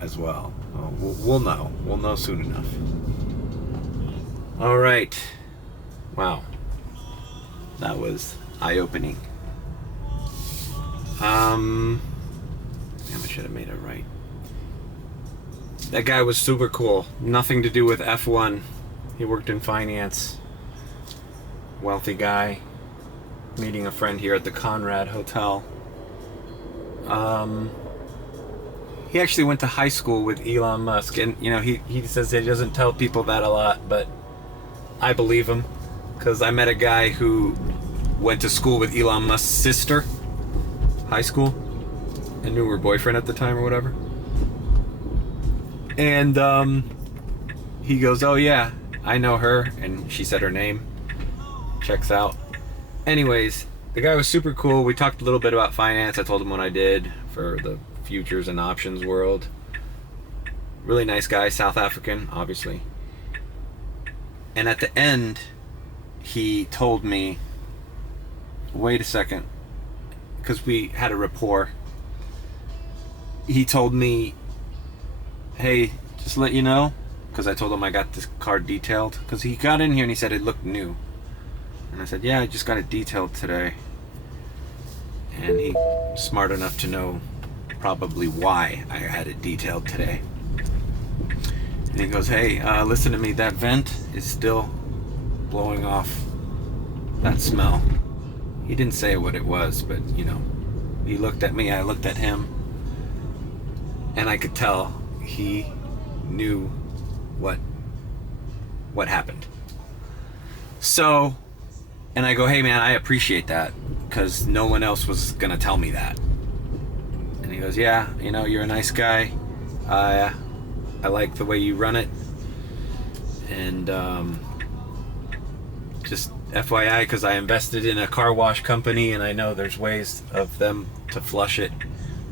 as well. We'll know. We'll know soon enough. All right. Wow. That was eye-opening. Damn, I should have made it right. That guy was super cool. Nothing to do with F1. He worked in finance. Wealthy guy. Meeting a friend here at the Conrad Hotel. He actually went to high school with Elon Musk, and you know, he says he doesn't tell people that a lot, but I believe him, because I met a guy who went to school with Elon Musk's sister, high school, and knew her boyfriend at the time or whatever. And he goes, oh yeah, I know her, and she said her name. Checks out. Anyways, the guy was super cool. We talked a little bit about finance. I told him what I did for the futures and options world. Really nice guy, South African, obviously. And at the end, he told me, wait a second, because we had a rapport. He told me, hey, just to let you know, because I told him I got this car detailed, because he got in here and he said it looked new. And I said, yeah, I just got it detailed today. And he was smart enough to know probably why I had it detailed today. And he goes, hey, listen to me, that vent is still blowing off that smell. He didn't say what it was, but you know, he looked at me, I looked at him, and I could tell he knew what happened. So, and I go, hey man, I appreciate that, because no one else was gonna tell me that. And he goes, yeah, you know, you're a nice guy. I like the way you run it. And just FYI, because I invested in a car wash company and I know there's ways of them to flush it,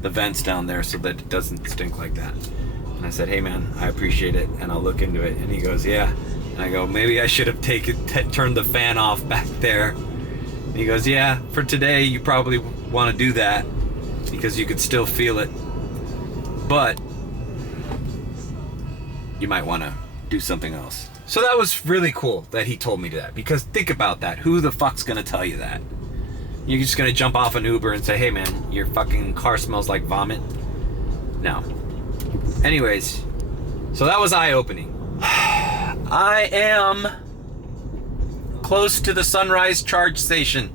the vents down there, so that it doesn't stink like that. And I said, hey man, I appreciate it and I'll look into it. And he goes, yeah. And I go, maybe I should have turned the fan off back there. And he goes, yeah, for today you probably want to do that because you could still feel it. But you might want to do something else. So that was really cool that he told me that, because think about that. Who the fuck's gonna tell you that? You're just gonna jump off an Uber and say, hey man, your fucking car smells like vomit? No. Anyways, so that was eye-opening. I am close to the Sunrise charge station.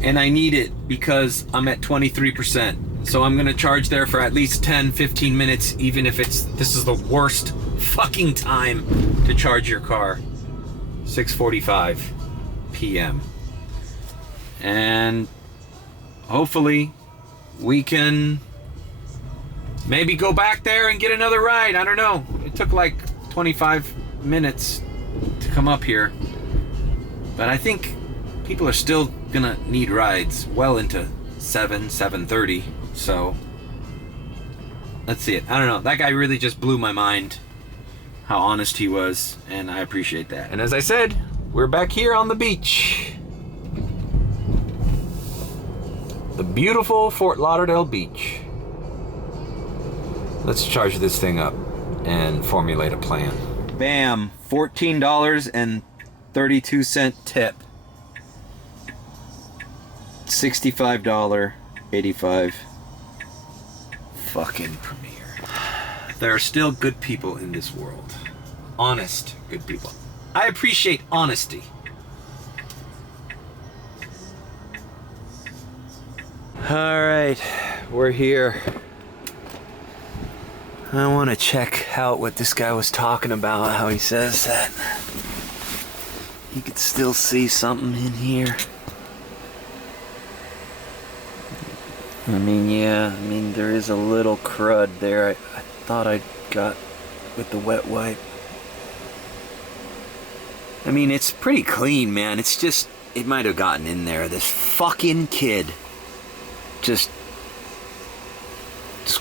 And I need it because I'm at 23%. So I'm gonna charge there for at least 10-15 minutes, even if this is the worst fucking time to charge your car. 6:45 p.m. And hopefully we can maybe go back there and get another ride. I don't know. It took like 25 minutes to come up here. But I think people are still gonna need rides well into 7:30. So let's see it. I don't know. That guy really just blew my mind. How honest he was, and I appreciate that. And as I said, we're back here on the beach. The beautiful Fort Lauderdale beach. Let's charge this thing up and formulate a plan. Bam, $14.32 tip. $65.85. Fucking Premiere. There are still good people in this world. Honest, good people. I appreciate honesty. All right, we're here. I want to check out what this guy was talking about, how he says that you could still see something in here. I mean, there is a little crud there. I thought I got with the wet wipe. I mean, it's pretty clean, man. It's just, it might have gotten in there. This fucking kid just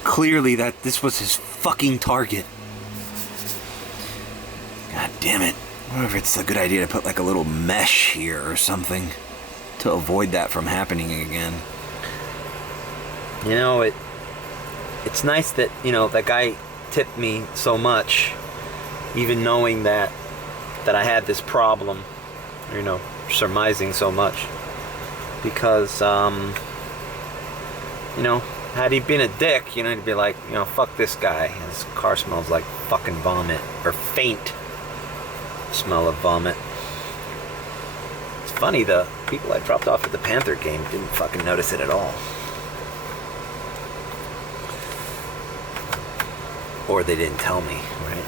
clearly that this was his fucking target. God damn it. I wonder if it's a good idea to put like a little mesh here or something to avoid that from happening again. You know, it's nice that, you know, that guy tipped me so much, even knowing that I had this problem, you know, surmising so much, because, you know, had he been a dick, you know, he'd be like, you know, fuck this guy, his car smells like fucking vomit, or faint smell of vomit. It's funny, the people I dropped off at the Panther game didn't fucking notice it at all. Or they didn't tell me, right?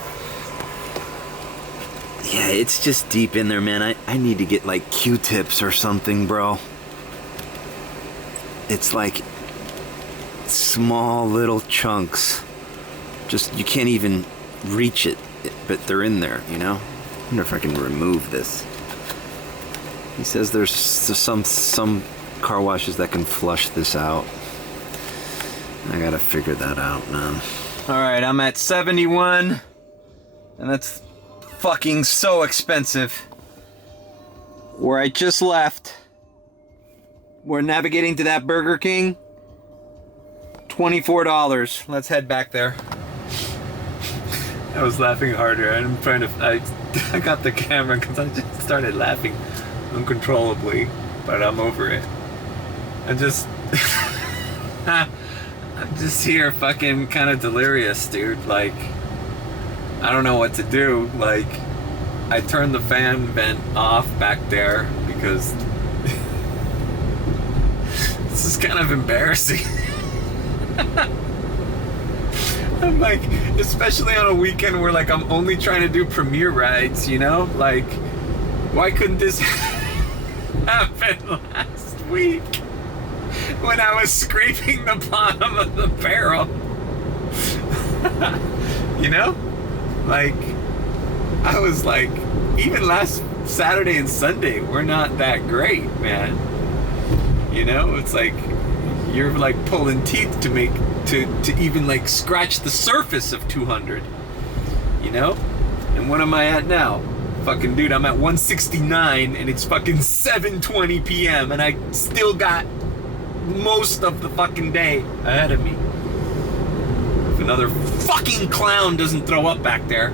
Yeah, it's just deep in there, man. I need to get like Q-tips or something, bro. It's like small little chunks. Just, you can't even reach it, but they're in there, you know? I wonder if I can remove this. He says there's some car washes that can flush this out. I gotta figure that out, man. Alright, I'm at 71, and that's fucking so expensive. Where I just left, we're navigating to that Burger King, $24. Let's head back there. I was laughing harder. I'm trying to, I got the camera because I just started laughing uncontrollably, but I'm over it. I'm just here fucking kind of delirious, dude. Like, I don't know what to do. Like, I turned the fan vent off back there because this is kind of embarrassing. I'm like, especially on a weekend where like I'm only trying to do Premiere rides, you know? Like, why couldn't this happen last week? When I was scraping the bottom of the barrel. You know? Like, I was like, even last Saturday and Sunday were not that great, man. You know, it's like you're like pulling teeth to make to even like scratch the surface of 200. You know? And what am I at now? Fucking dude, I'm at 169 and it's fucking 7:20 p.m. and I still got most of the fucking day ahead of me. If another fucking clown doesn't throw up back there.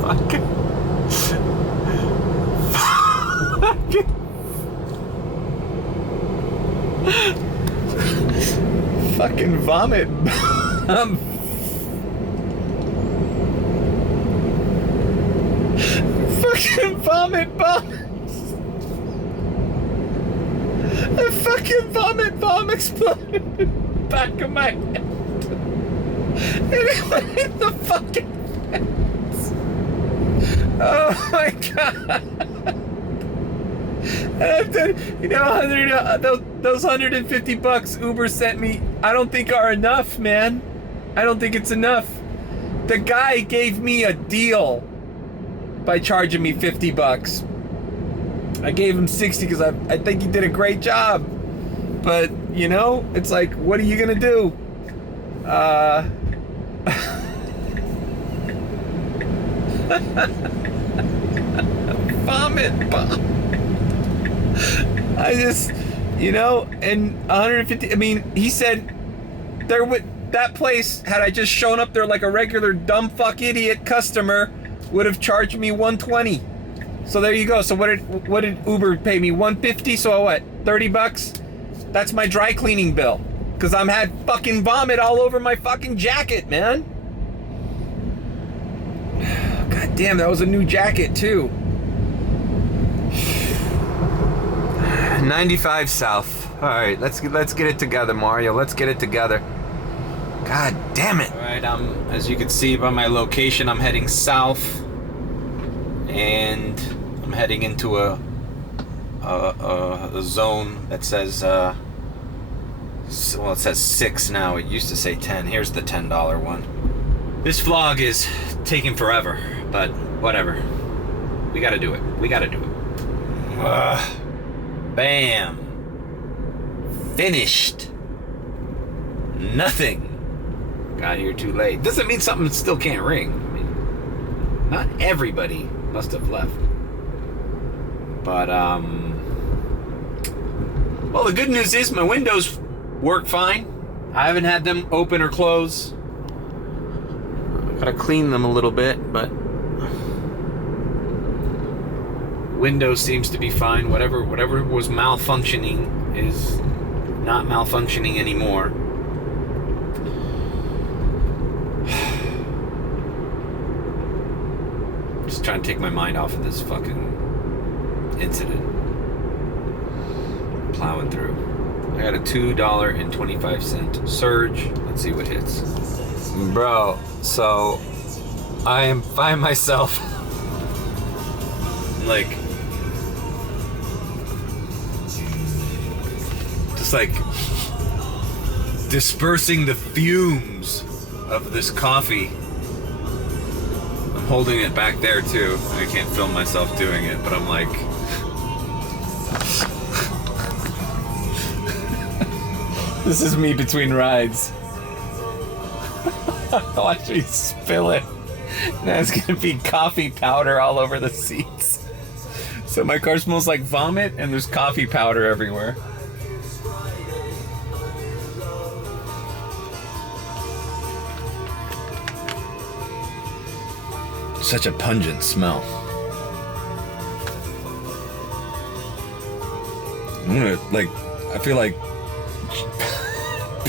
Fucking fucking vomit. Fucking vomit bombs. A fucking vomit bomb exploded in the back of my head. And it went in the fucking fence. Oh my god. And then, you know, those $150 Uber sent me, I don't think are enough, man. I don't think it's enough. The guy gave me a deal by charging me $50. I gave him 60 because I think he did a great job. But, you know, it's like, what are you gonna do? Vomit bomb. I just, you know, and 150, I mean, he said there would, that place, had I just shown up there like a regular dumb fuck idiot customer, would have charged me $120. So there you go. So what did Uber pay me? $150. So what? $30? That's my dry cleaning bill. Cause I'm had fucking vomit all over my fucking jacket, man. God damn, that was a new jacket too. 95 South. All right, let's get it together, Mario. Let's get it together. God damn it. All right, as you can see by my location, I'm heading south. And I'm heading into a zone that says, well, it says 6 now. It used to say 10. Here's the $10 one. This vlog is taking forever, but whatever. We gotta do it. We gotta do it. Bam. Finished. Nothing. Got here too late. Doesn't mean something still can't ring. I mean, not everybody must have left. But, well, the good news is my windows work fine. I haven't had them open or close. Gotta clean them a little bit, but Windows seems to be fine. Whatever was malfunctioning is not malfunctioning anymore. Just trying to take my mind off of this fucking incident. Plowing through. I got a $2.25 surge. Let's see what hits. Bro, so I find myself like just like dispersing the fumes of this coffee. I'm holding it back there too. I can't film myself doing it, but I'm like this is me between rides. Watch me spill it. Now it's gonna be coffee powder all over the seats. So my car smells like vomit and there's coffee powder everywhere. Such a pungent smell. I'm gonna, like, I feel like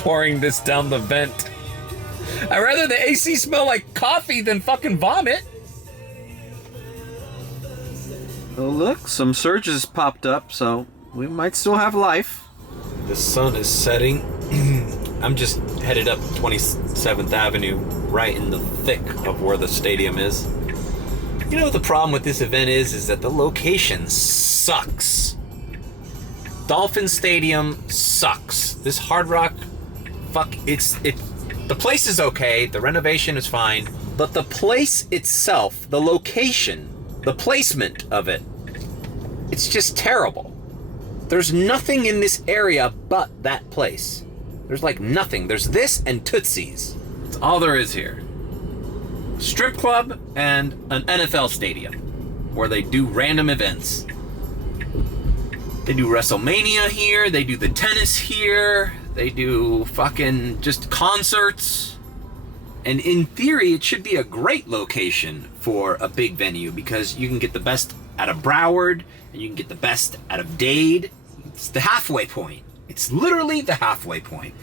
pouring this down the vent. I'd rather the AC smell like coffee than fucking vomit. Oh look, some surges popped up, so we might still have life. The sun is setting. I'm just headed up 27th Avenue, right in the thick of where the stadium is. You know what the problem with this event is that the location sucks. Dolphin Stadium sucks. This Hard Rock, the place is okay, the renovation is fine, But the place itself, the location, the placement of it, it's just terrible. There's nothing in this area but that place. There's like nothing. There's this and Tootsie's. That's all there is here. Strip club and an NFL stadium where they do random events. They do WrestleMania here, they do the tennis here, they do fucking just concerts. And in theory, it should be a great location for a big venue because you can get the best out of Broward and you can get the best out of Dade. It's the halfway point. It's literally the halfway point.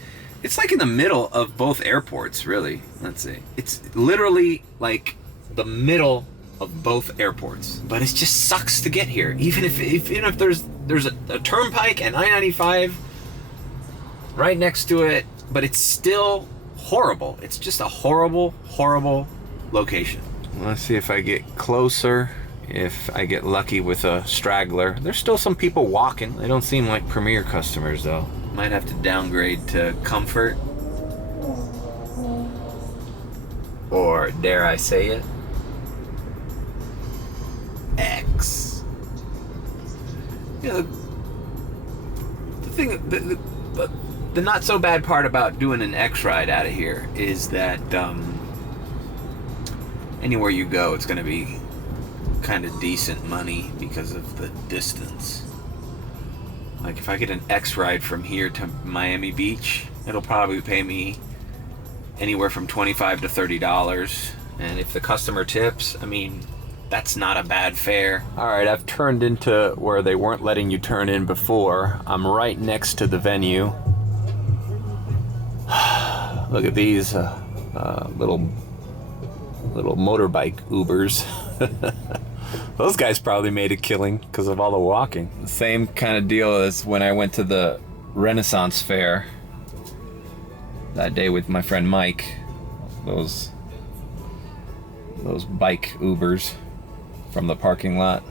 It's like in the middle of both airports, really. Let's see. It's literally like the middle of both airports. But it just sucks to get here. Even if there's a turnpike and I-95 right next to it, but it's still horrible. It's just a horrible, horrible location. Let's see if I get closer. If I get lucky with a straggler. There's still some people walking. They don't seem like premier customers though. Might have to downgrade to comfort. Or dare I say it? X. You know, the thing, the not so bad part about doing an X ride out of here is that anywhere you go, it's going to be kind of decent money because of the distance. Like if I get an X ride from here to Miami Beach, it'll probably pay me anywhere from $25 to $30. And if the customer tips, I mean, that's not a bad fare. All right, I've turned into where they weren't letting you turn in before. I'm right next to the venue. Look at these little motorbike Ubers. Those guys probably made a killing because of all the walking. The same kind of deal as when I went to the Renaissance Fair that day with my friend Mike. Those bike Ubers from the parking lot.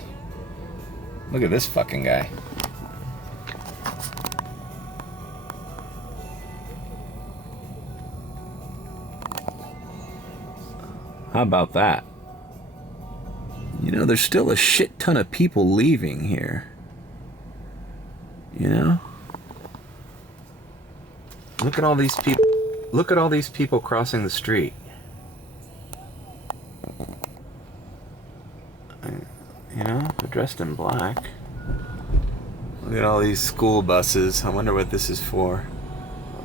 Look at this fucking guy. How about that? You know, there's still a shit ton of people leaving here. You know? Look at all these people. Look at all these people crossing the street. You know, they're dressed in black. Look at all these school buses. I wonder what this is for.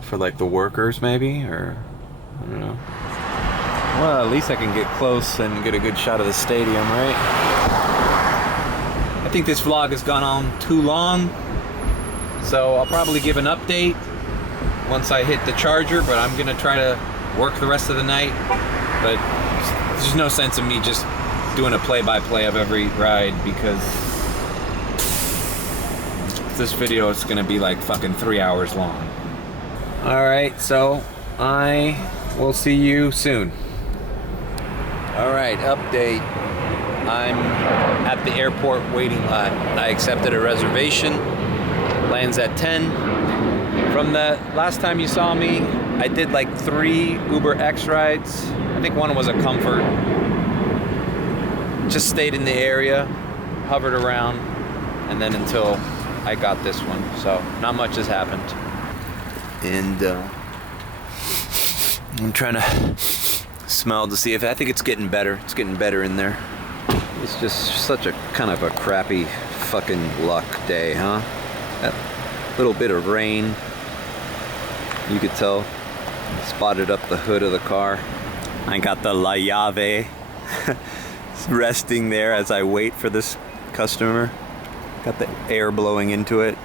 For like the workers maybe? Or, I don't know. Well, at least I can get close and get a good shot of the stadium, right? I think this vlog has gone on too long, so I'll probably give an update once I hit the charger, but I'm gonna try to work the rest of the night. But there's no sense in me just doing a play-by-play of every ride because this video is gonna be like fucking 3 hours long. All right, so I will see you soon. All right, update. I'm at the airport waiting lot. I accepted a reservation. Lands at 10. From the last time you saw me, I did like 3 Uber X rides. I think one was a comfort. Just stayed in the area, hovered around, and then until I got this one. So not much has happened. And I'm trying to smell to see if I think it's getting better. It's getting better in there. It's just such a kind of a crappy fucking luck day, huh? That little bit of rain, you could tell, spotted up the hood of the car. I got the Llave resting there as I wait for this customer. Got the air blowing into it,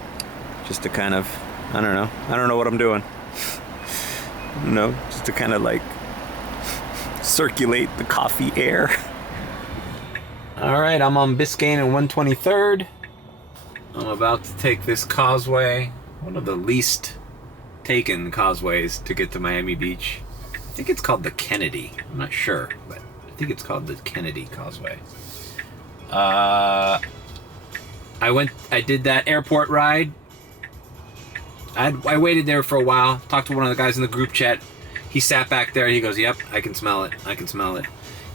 just to kind of, I don't know what I'm doing. No, just to kind of like circulate the coffee air. All right, I'm on Biscayne and 123rd. I'm about to take this causeway, one of the least taken causeways to get to Miami Beach. I think it's called the Kennedy. I'm not sure, but I think it's called the Kennedy Causeway. I did that airport ride. I waited there for a while, talked to one of the guys in the group chat. He sat back there and he goes, yep, I can smell it. I can smell it.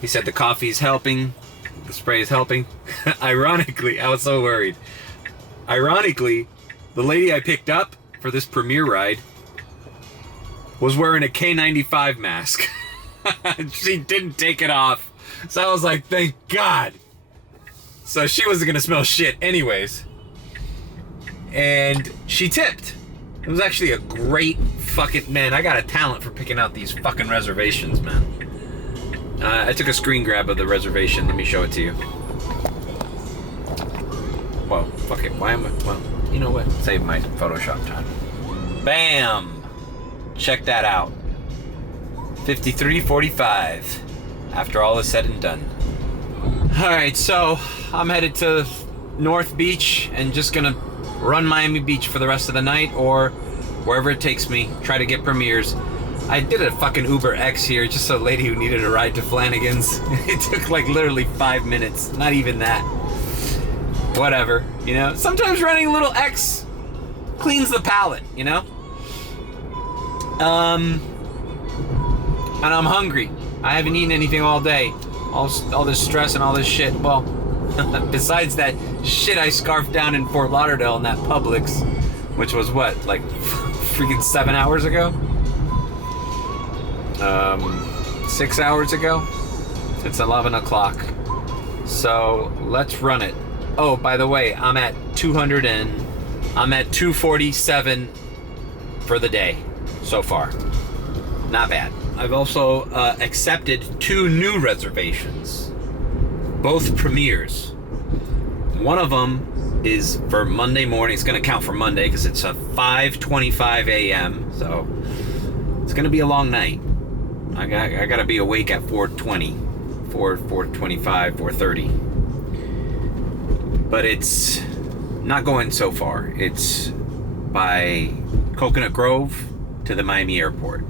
He said the coffee's helping, the spray is helping. Ironically, I was so worried. Ironically, the lady I picked up for this premiere ride was wearing a K95 mask. She didn't take it off. So I was like, thank God. So she wasn't gonna smell shit anyways. And she tipped. It was actually a great fucking, man, I got a talent for picking out these fucking reservations, man. I took a screen grab of the reservation. Let me show it to you. Whoa, fuck it. Why am I, well, you know what? Save my Photoshop time. Bam! Check that out. 53:45 after all is said and done. Alright, so I'm headed to North Beach and just gonna run Miami Beach for the rest of the night or wherever it takes me. Try to get premieres. I did a fucking Uber X here, just a lady who needed a ride to Flanagan's. It took like literally 5 minutes, not even that. Whatever, you know? Sometimes running a little X cleans the palate, you know? And I'm hungry. I haven't eaten anything all day. All this stress and all this shit. Well, besides that shit I scarfed down in Fort Lauderdale in that Publix, which was what, like freaking 7 hours ago? 6 hours ago? It's 11 o'clock. So let's run it. Oh, by the way, I'm at 247 for the day so far. Not bad. I've also accepted 2 new reservations, both premieres. One of them is for Monday morning. It's going to count for Monday because it's a 5:25 a.m. So it's going to be a long night. I got to be awake at 4:20, 4:25, 4:30. But it's not going so far. It's by Coconut Grove to the Miami airport.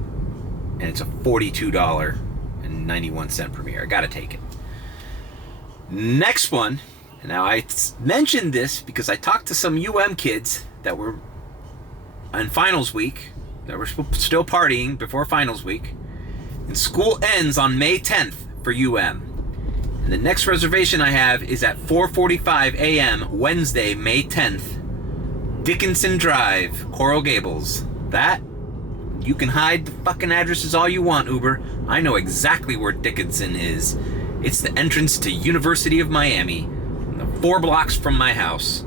And it's a $42.91 premiere. I gotta take it. Next one. Now I mentioned this because I talked to some UM kids that were on finals week, that were still partying before finals week. And school ends on May 10th for UM. And the next reservation I have is at 4:45 a.m. Wednesday, May 10th. Dickinson Drive, Coral Gables. That, you can hide the fucking addresses all you want, Uber. I know exactly where Dickinson is. It's the entrance to University of Miami, 4 blocks from my house.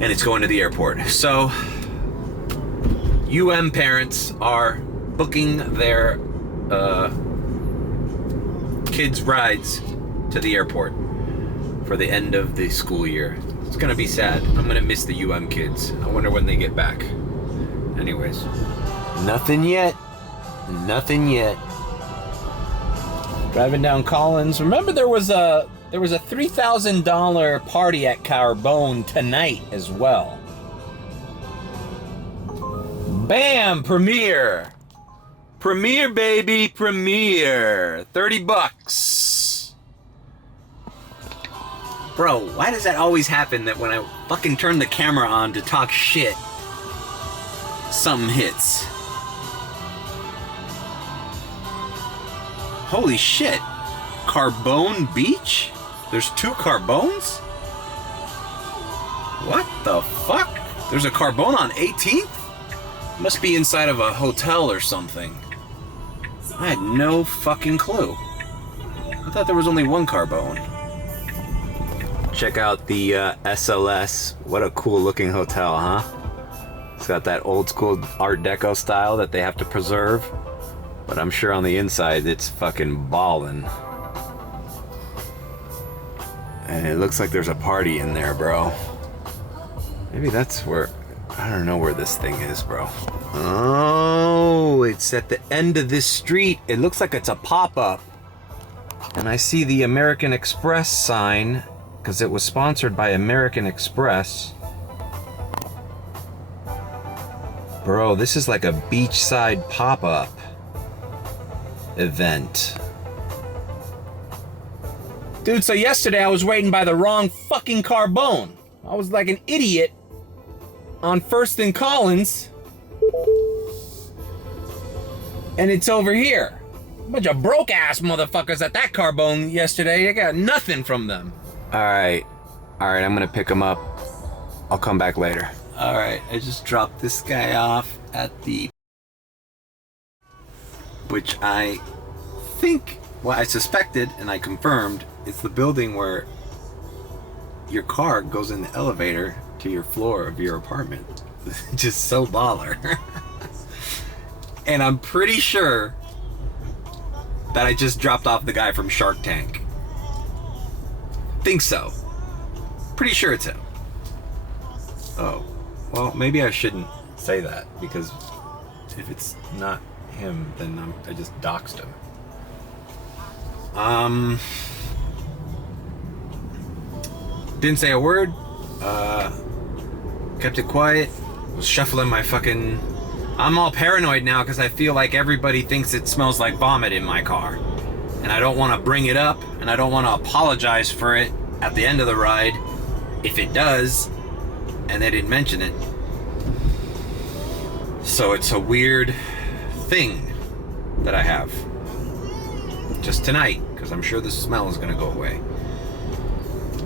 And it's going to the airport. So, UM parents are booking their kids' rides to the airport for the end of the school year. It's gonna be sad. I'm gonna miss the UM kids. I wonder when they get back. Anyways, nothing yet. Nothing yet. Driving down Collins. Remember there was a $3,000 party at Carbone tonight as well. Bam! Premiere! Premiere, baby! Premiere! $30. Bro, why does that always happen that when I fucking turn the camera on to talk shit, something hits? Holy shit. Carbone Beach? There's 2 Carbones? What the fuck? There's a Carbone on 18th? Must be inside of a hotel or something. I had no fucking clue. I thought there was only 1 Carbone. Check out the SLS. What a cool looking hotel, huh? It's got that old school Art Deco style that they have to preserve. But I'm sure on the inside it's fucking ballin'. And it looks like there's a party in there, bro. Maybe that's where... I don't know where this thing is, bro. Oh, it's at the end of this street. It looks like it's a pop-up. And I see the American Express sign, because it was sponsored by American Express. Bro, this is like a beachside pop-up event. Dude, so yesterday I was waiting by the wrong fucking Carbone. I was like an idiot on First and Collins. And it's over here. Bunch of broke ass motherfuckers at that Carbone yesterday. I got nothing from them. All right, I'm gonna pick him up. I'll come back later. All right, I just dropped this guy off at the, which I think, well, I suspected and I confirmed, it's the building where your car goes in the elevator to your floor of your apartment. Just so baller. And I'm pretty sure that I just dropped off the guy from Shark Tank. Think so. Pretty sure it's him. Oh, well, maybe I shouldn't say that, because if it's not him, then I just doxed him. Didn't say a word. Kept it quiet. Was shuffling my fucking... I'm all paranoid now because I feel like everybody thinks it smells like vomit in my car. And I don't want to bring it up, and I don't want to apologize for it at the end of the ride if it does, and they didn't mention it. So it's a weird thing that I have. Just tonight, because I'm sure the smell is going to go away.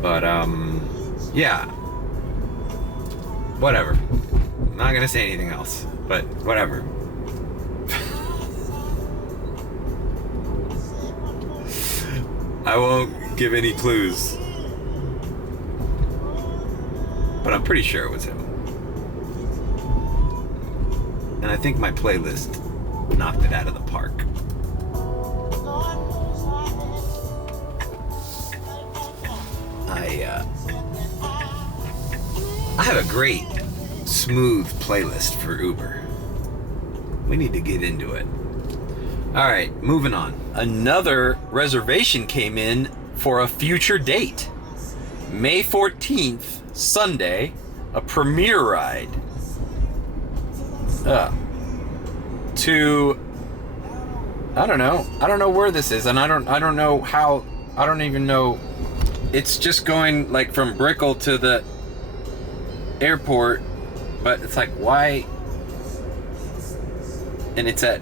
But, yeah. Whatever. I'm not going to say anything else, but whatever. I won't give any clues. But I'm pretty sure it was him. And I think my playlist knocked it out of the park. I have a great, smooth playlist for Uber. We need to get into it. All right, moving on. Another reservation came in for a future date. May 14th, Sunday, a premiere ride. To, I don't know where this is, and I don't know how, I don't even know. It's just going like from Brickell to the airport, but it's like, why? And it's at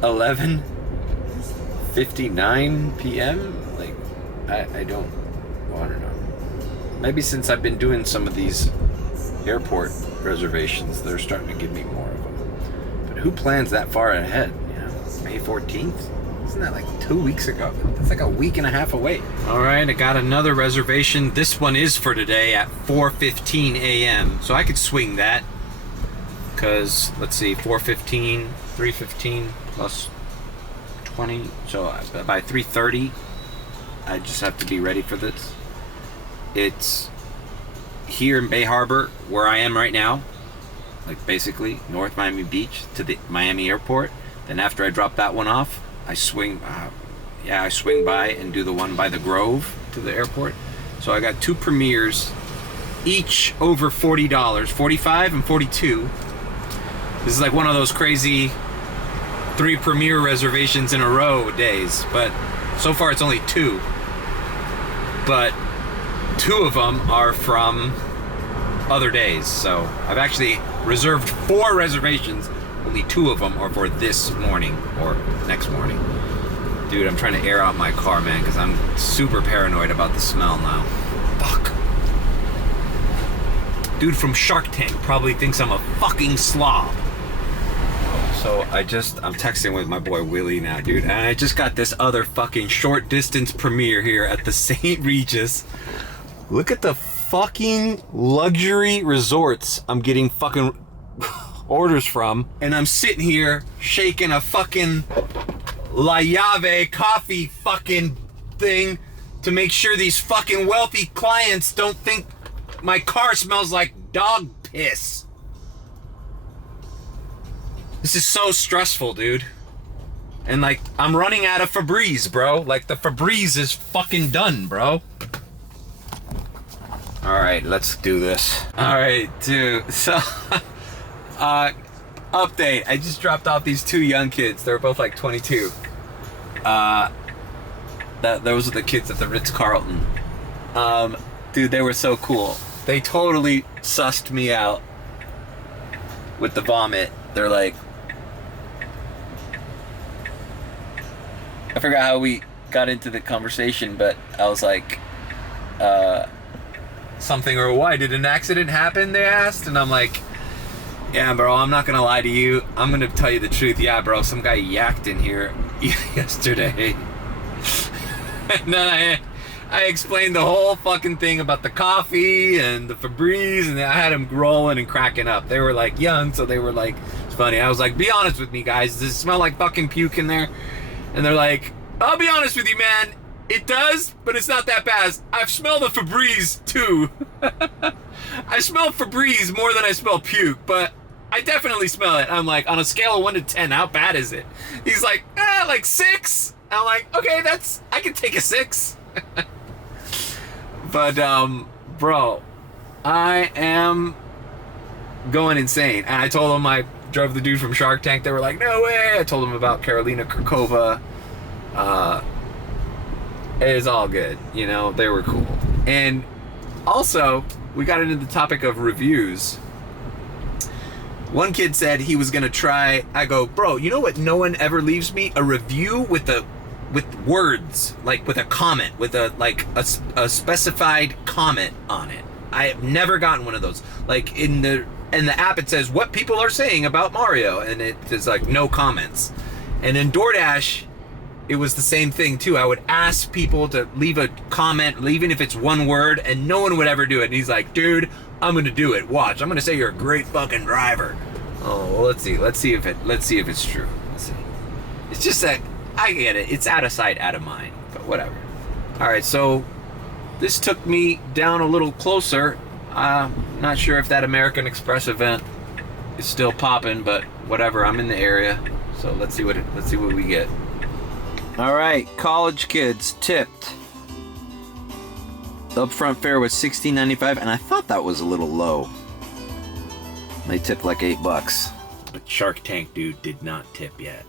11:59 p.m. Like, I don't know. Maybe since I've been doing some of these airport reservations, they're starting to give me more of them. But who plans that far ahead? You know, May 14th? Isn't that like 2 weeks ago? That's like a week and a half away. All right, I got another reservation. This one is for today at 4:15 a.m. So I could swing that. Because, let's see, 4:15, 3:15 plus 20. So by 3:30, I just have to be ready for this. It's here in Bay Harbor, where I am right now. Like basically North Miami Beach to the Miami airport. Then after I drop that one off, I swing by and do the one by the Grove to the airport. So I got two premieres, each over $40, $45 and $42. This is like one of those crazy 3 premiere reservations in a row days, but so far it's only 2. But 2 of them are from other days, so I've actually reserved 4 reservations. Only 2 of them are for this morning or next morning. Dude, I'm trying to air out my car, man, because I'm super paranoid about the smell now. Fuck. Dude from Shark Tank probably thinks I'm a fucking slob. So I'm texting with my boy Willie now, dude, and I just got this other fucking short distance premiere here at the St. Regis. Look at the fucking luxury resorts I'm getting fucking orders from, and I'm sitting here shaking a fucking Llave coffee fucking thing to make sure these fucking wealthy clients don't think my car smells like dog piss. This is so stressful, dude. And like, I'm running out of Fabreze, bro. Like, the Fabreze is fucking done, bro. All right, let's do this. All right, dude. So, update. I just dropped off these 2 young kids. They're both like 22. Those are the kids at the Ritz-Carlton. Dude, they were so cool. They totally sussed me out with the vomit. They're like, I forgot how we got into the conversation, but I was like, something, or why did an accident happen, they asked, and I'm like, yeah, bro, I'm not gonna lie to you, I'm gonna tell you the truth. Yeah, bro, some guy yacked in here yesterday. And then I explained the whole fucking thing about the coffee and the Fabreze, and I had them rolling and cracking up. They were like young, so they were like, it's funny. I was like, be honest with me, guys, does it smell like fucking puke in there? And they're like, I'll be honest with you, man, it does, but it's not that bad. I've smelled the Fabreze too. I smell Fabreze more than I smell puke, but I definitely smell it. I'm like, on a scale of 1 to 10, how bad is it? He's like, like 6. I'm like, okay, I can take a 6. But, bro, I am going insane. And I told them I drove the dude from Shark Tank. They were like, no way. I told them about Karolina Kurkova. It is all good. You know, they were cool. And also, we got into the topic of reviews. One kid said he was going to try. I go, bro, you know what no one ever leaves me? A review with words, like with a comment, with a specified comment on it. I have never gotten one of those. Like in the app, it says what people are saying about Mario, and it is like no comments. And in DoorDash, it was the same thing too. I would ask people to leave a comment, even if it's one word, and no one would ever do it. And he's like, dude, I'm gonna do it. Watch, I'm gonna say you're a great fucking driver. Oh, well, let's see if it's true. Let's see. It's just that I get it. It's out of sight, out of mind. But whatever. All right, so this took me down a little closer. Not sure if that American Express event is still popping, but whatever. I'm in the area, so let's see what we get. All right, college kids tipped. The upfront fare was $16.95, and I thought that was a little low. They tipped like $8. But Shark Tank dude did not tip yet.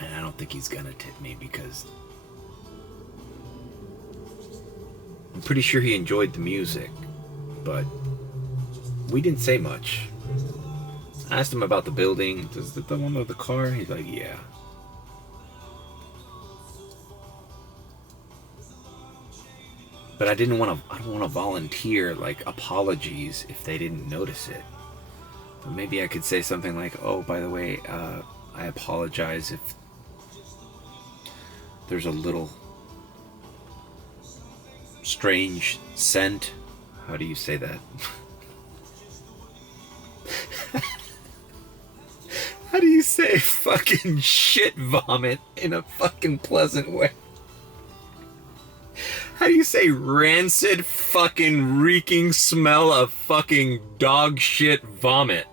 And I don't think he's gonna tip me because I'm pretty sure he enjoyed the music, but we didn't say much. I asked him about the building. Does the one with the car? He's like, yeah. But I don't want to volunteer like apologies if they didn't notice it. But maybe I could say something like, oh, by the way, I apologize if there's a little strange scent. How do you say that? How do you say fucking shit vomit in a fucking pleasant way? How do you say rancid fucking reeking smell of fucking dog shit vomit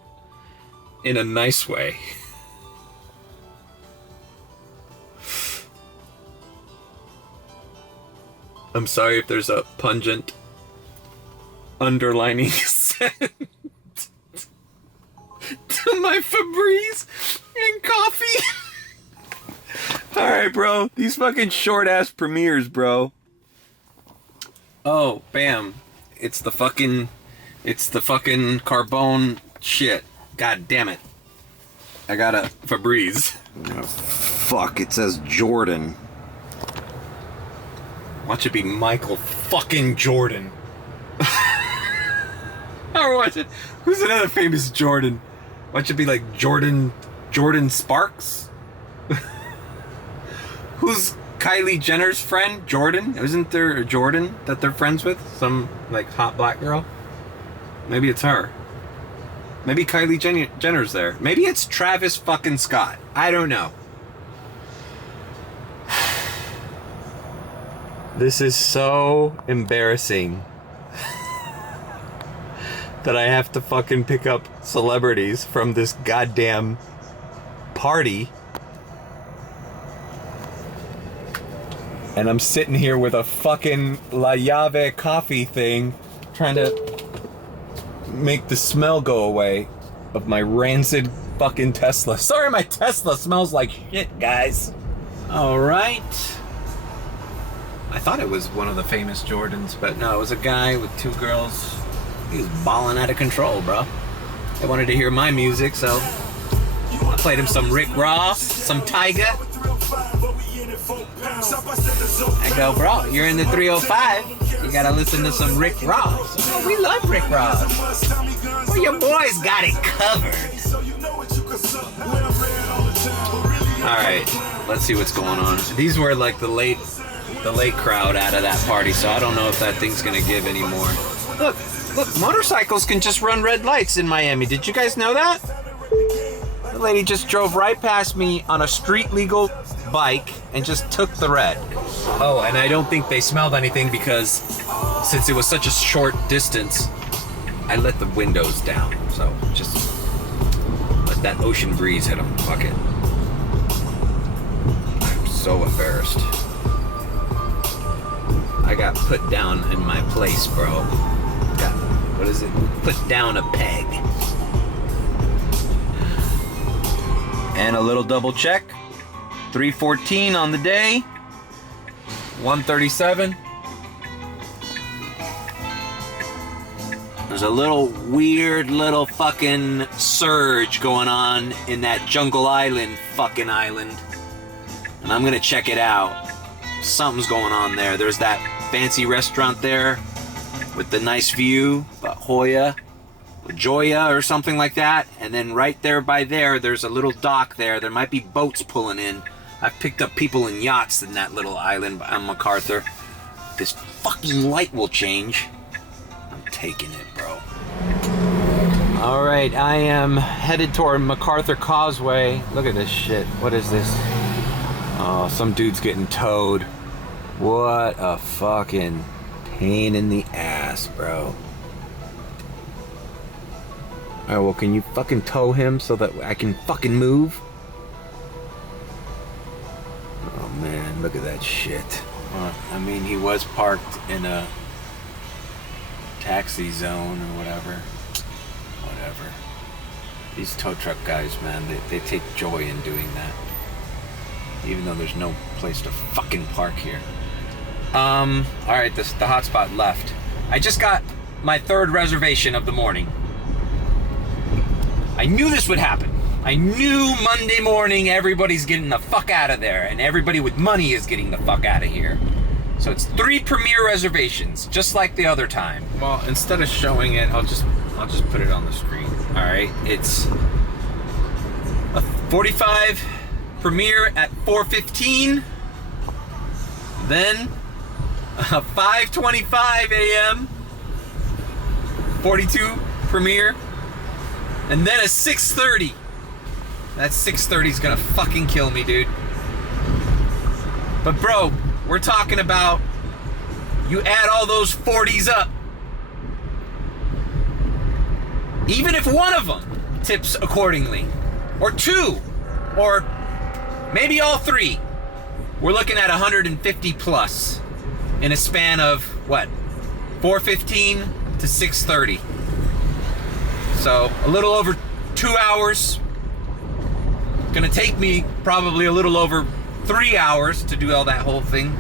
in a nice way? I'm sorry if there's a pungent underlining scent to my Fabreze and coffee. Alright, bro. These fucking short-ass premieres, bro. Oh, bam. It's the fucking Carbone shit. God damn it. I got a Fabreze. Oh, fuck, it says Jordan. Watch it be Michael fucking Jordan. Or watch it. Who's another famous Jordan? Watch it be like Jordan Sparks? Who's Kylie Jenner's friend? Jordan? Isn't there a Jordan that they're friends with? Some like hot black girl? Maybe it's her. Maybe Kylie Jenner's there. Maybe it's Travis fucking Scott. I don't know. This is so embarrassing that I have to fucking pick up celebrities from this goddamn party. And I'm sitting here with a fucking Llave coffee thing trying to make the smell go away of my rancid fucking Tesla. Sorry, my Tesla smells like shit, guys. All right. I thought it was one of the famous Jordans, but no, it was a guy with two girls. He was balling out of control, bro. They wanted to hear my music, so I played him some Rick Ross, some Tyga, I go, bro, you're in the 305. You gotta listen to some Rick Ross. Oh, we love Rick Ross. Well, your boys got it covered. Alright, let's see what's going on. These were like the late crowd out of that party, so I don't know if that thing's gonna give anymore. Look, motorcycles can just run red lights in Miami. Did you guys know that? The lady just drove right past me on a street legal bike and just took the red. Oh, and I don't think they smelled anything because since it was such a short distance, I let the windows down. So just let that ocean breeze hit them. Fuck it. I'm so embarrassed. I got put down in my place, bro. What is it? Put down a peg. And a little double check. 3:14 on the day. 1:37. There's a little weird little fucking surge going on in that Jungle Island fucking island. And I'm gonna check it out. Something's going on there. There's that fancy restaurant there with the nice view, Joya or something like that. And then right there by there's a little dock there. There might be boats pulling in. I've picked up people in yachts in that little island on MacArthur. This fucking light will change. I'm taking it, bro. All right, I am headed toward MacArthur Causeway. Look at this shit. What is this? Oh, some dude's getting towed. What a fucking pain in the ass, bro. Alright, well, can you fucking tow him so that I can fucking move? Oh man, look at that shit. I mean, he was parked in a taxi zone or whatever. Whatever. These tow truck guys, man, they take joy in doing that. Even though there's no place to fucking park here. Alright, the hotspot left. I just got my third reservation of the morning. I knew this would happen. I knew Monday morning everybody's getting the fuck out of there, and everybody with money is getting the fuck out of here. So it's 3 Premier reservations, just like the other time. Well, instead of showing it, I'll just put it on the screen. All right, it's a 45 Premier at 4:15, then a 5:25 a.m. 42 Premier. And then a 6:30. That 6:30 is gonna fucking kill me, dude. But bro, we're talking about, you add all those 40s up. Even if one of them tips accordingly, or 2, or maybe all 3, we're looking at 150 plus in a span of what? 4:15 to 6:30. So a little over 2 hours. Gonna take me probably a little over 3 hours to do all that whole thing.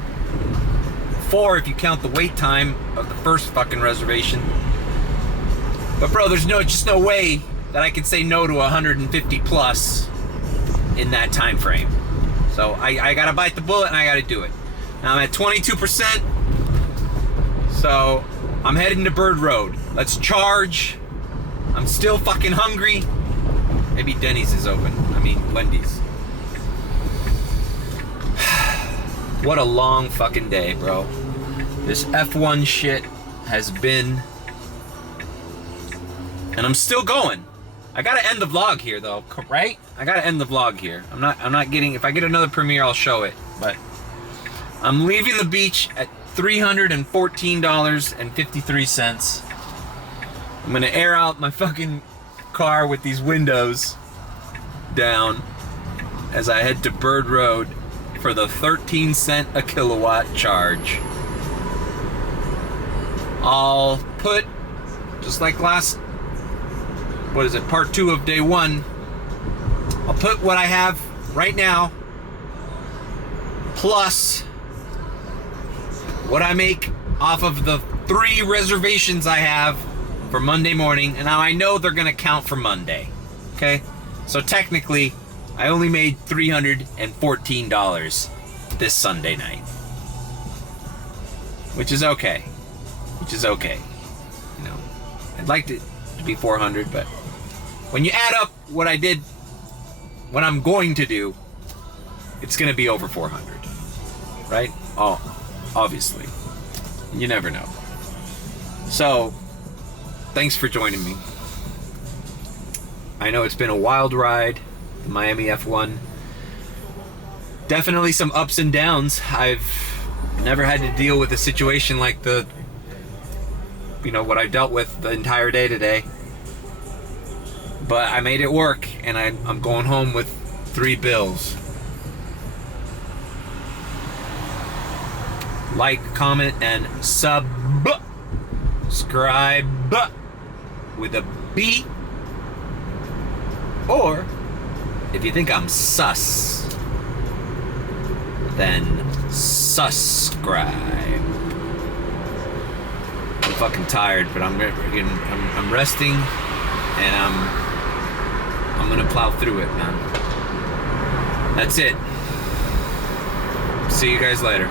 4 if you count the wait time of the first fucking reservation. But bro, there's just no way that I can say no to 150 plus in that time frame. So I gotta bite the bullet and I gotta do it. Now I'm at 22%. So I'm heading to Bird Road. Let's charge. I'm still fucking hungry. Maybe Denny's is open. I mean, Wendy's. What a long fucking day, bro. This F1 shit has been... And I'm still going. I gotta end the vlog here, though, right? I gotta end the vlog here. I'm not getting... If I get another premiere, I'll show it. But I'm leaving the beach at $314.53. I'm gonna air out my fucking car with these windows down as I head to Bird Road for the 13-cent a kilowatt charge. I'll put, just like last, what is it, part 2 of day 1, I'll put what I have right now plus what I make off of the 3 reservations I have for Monday morning, and now I know they're gonna count for Monday, okay? So technically, I only made $314 this Sunday night. Which is okay. Which is okay. You know, I'd like it to be 400, but when you add up what I did, what I'm going to do, it's gonna be over 400. Right? Oh, obviously. You never know. So, thanks for joining me. I know it's been a wild ride, the Miami F1. Definitely some ups and downs. I've never had to deal with a situation like what I dealt with the entire day today. But I made it work, and I'm going home with 3 bills. Like, comment, and subscribe with a B. Or, if you think I'm sus, then subscribe. I'm fucking tired, but I'm resting, and I'm gonna plow through it, man. That's it. See you guys later.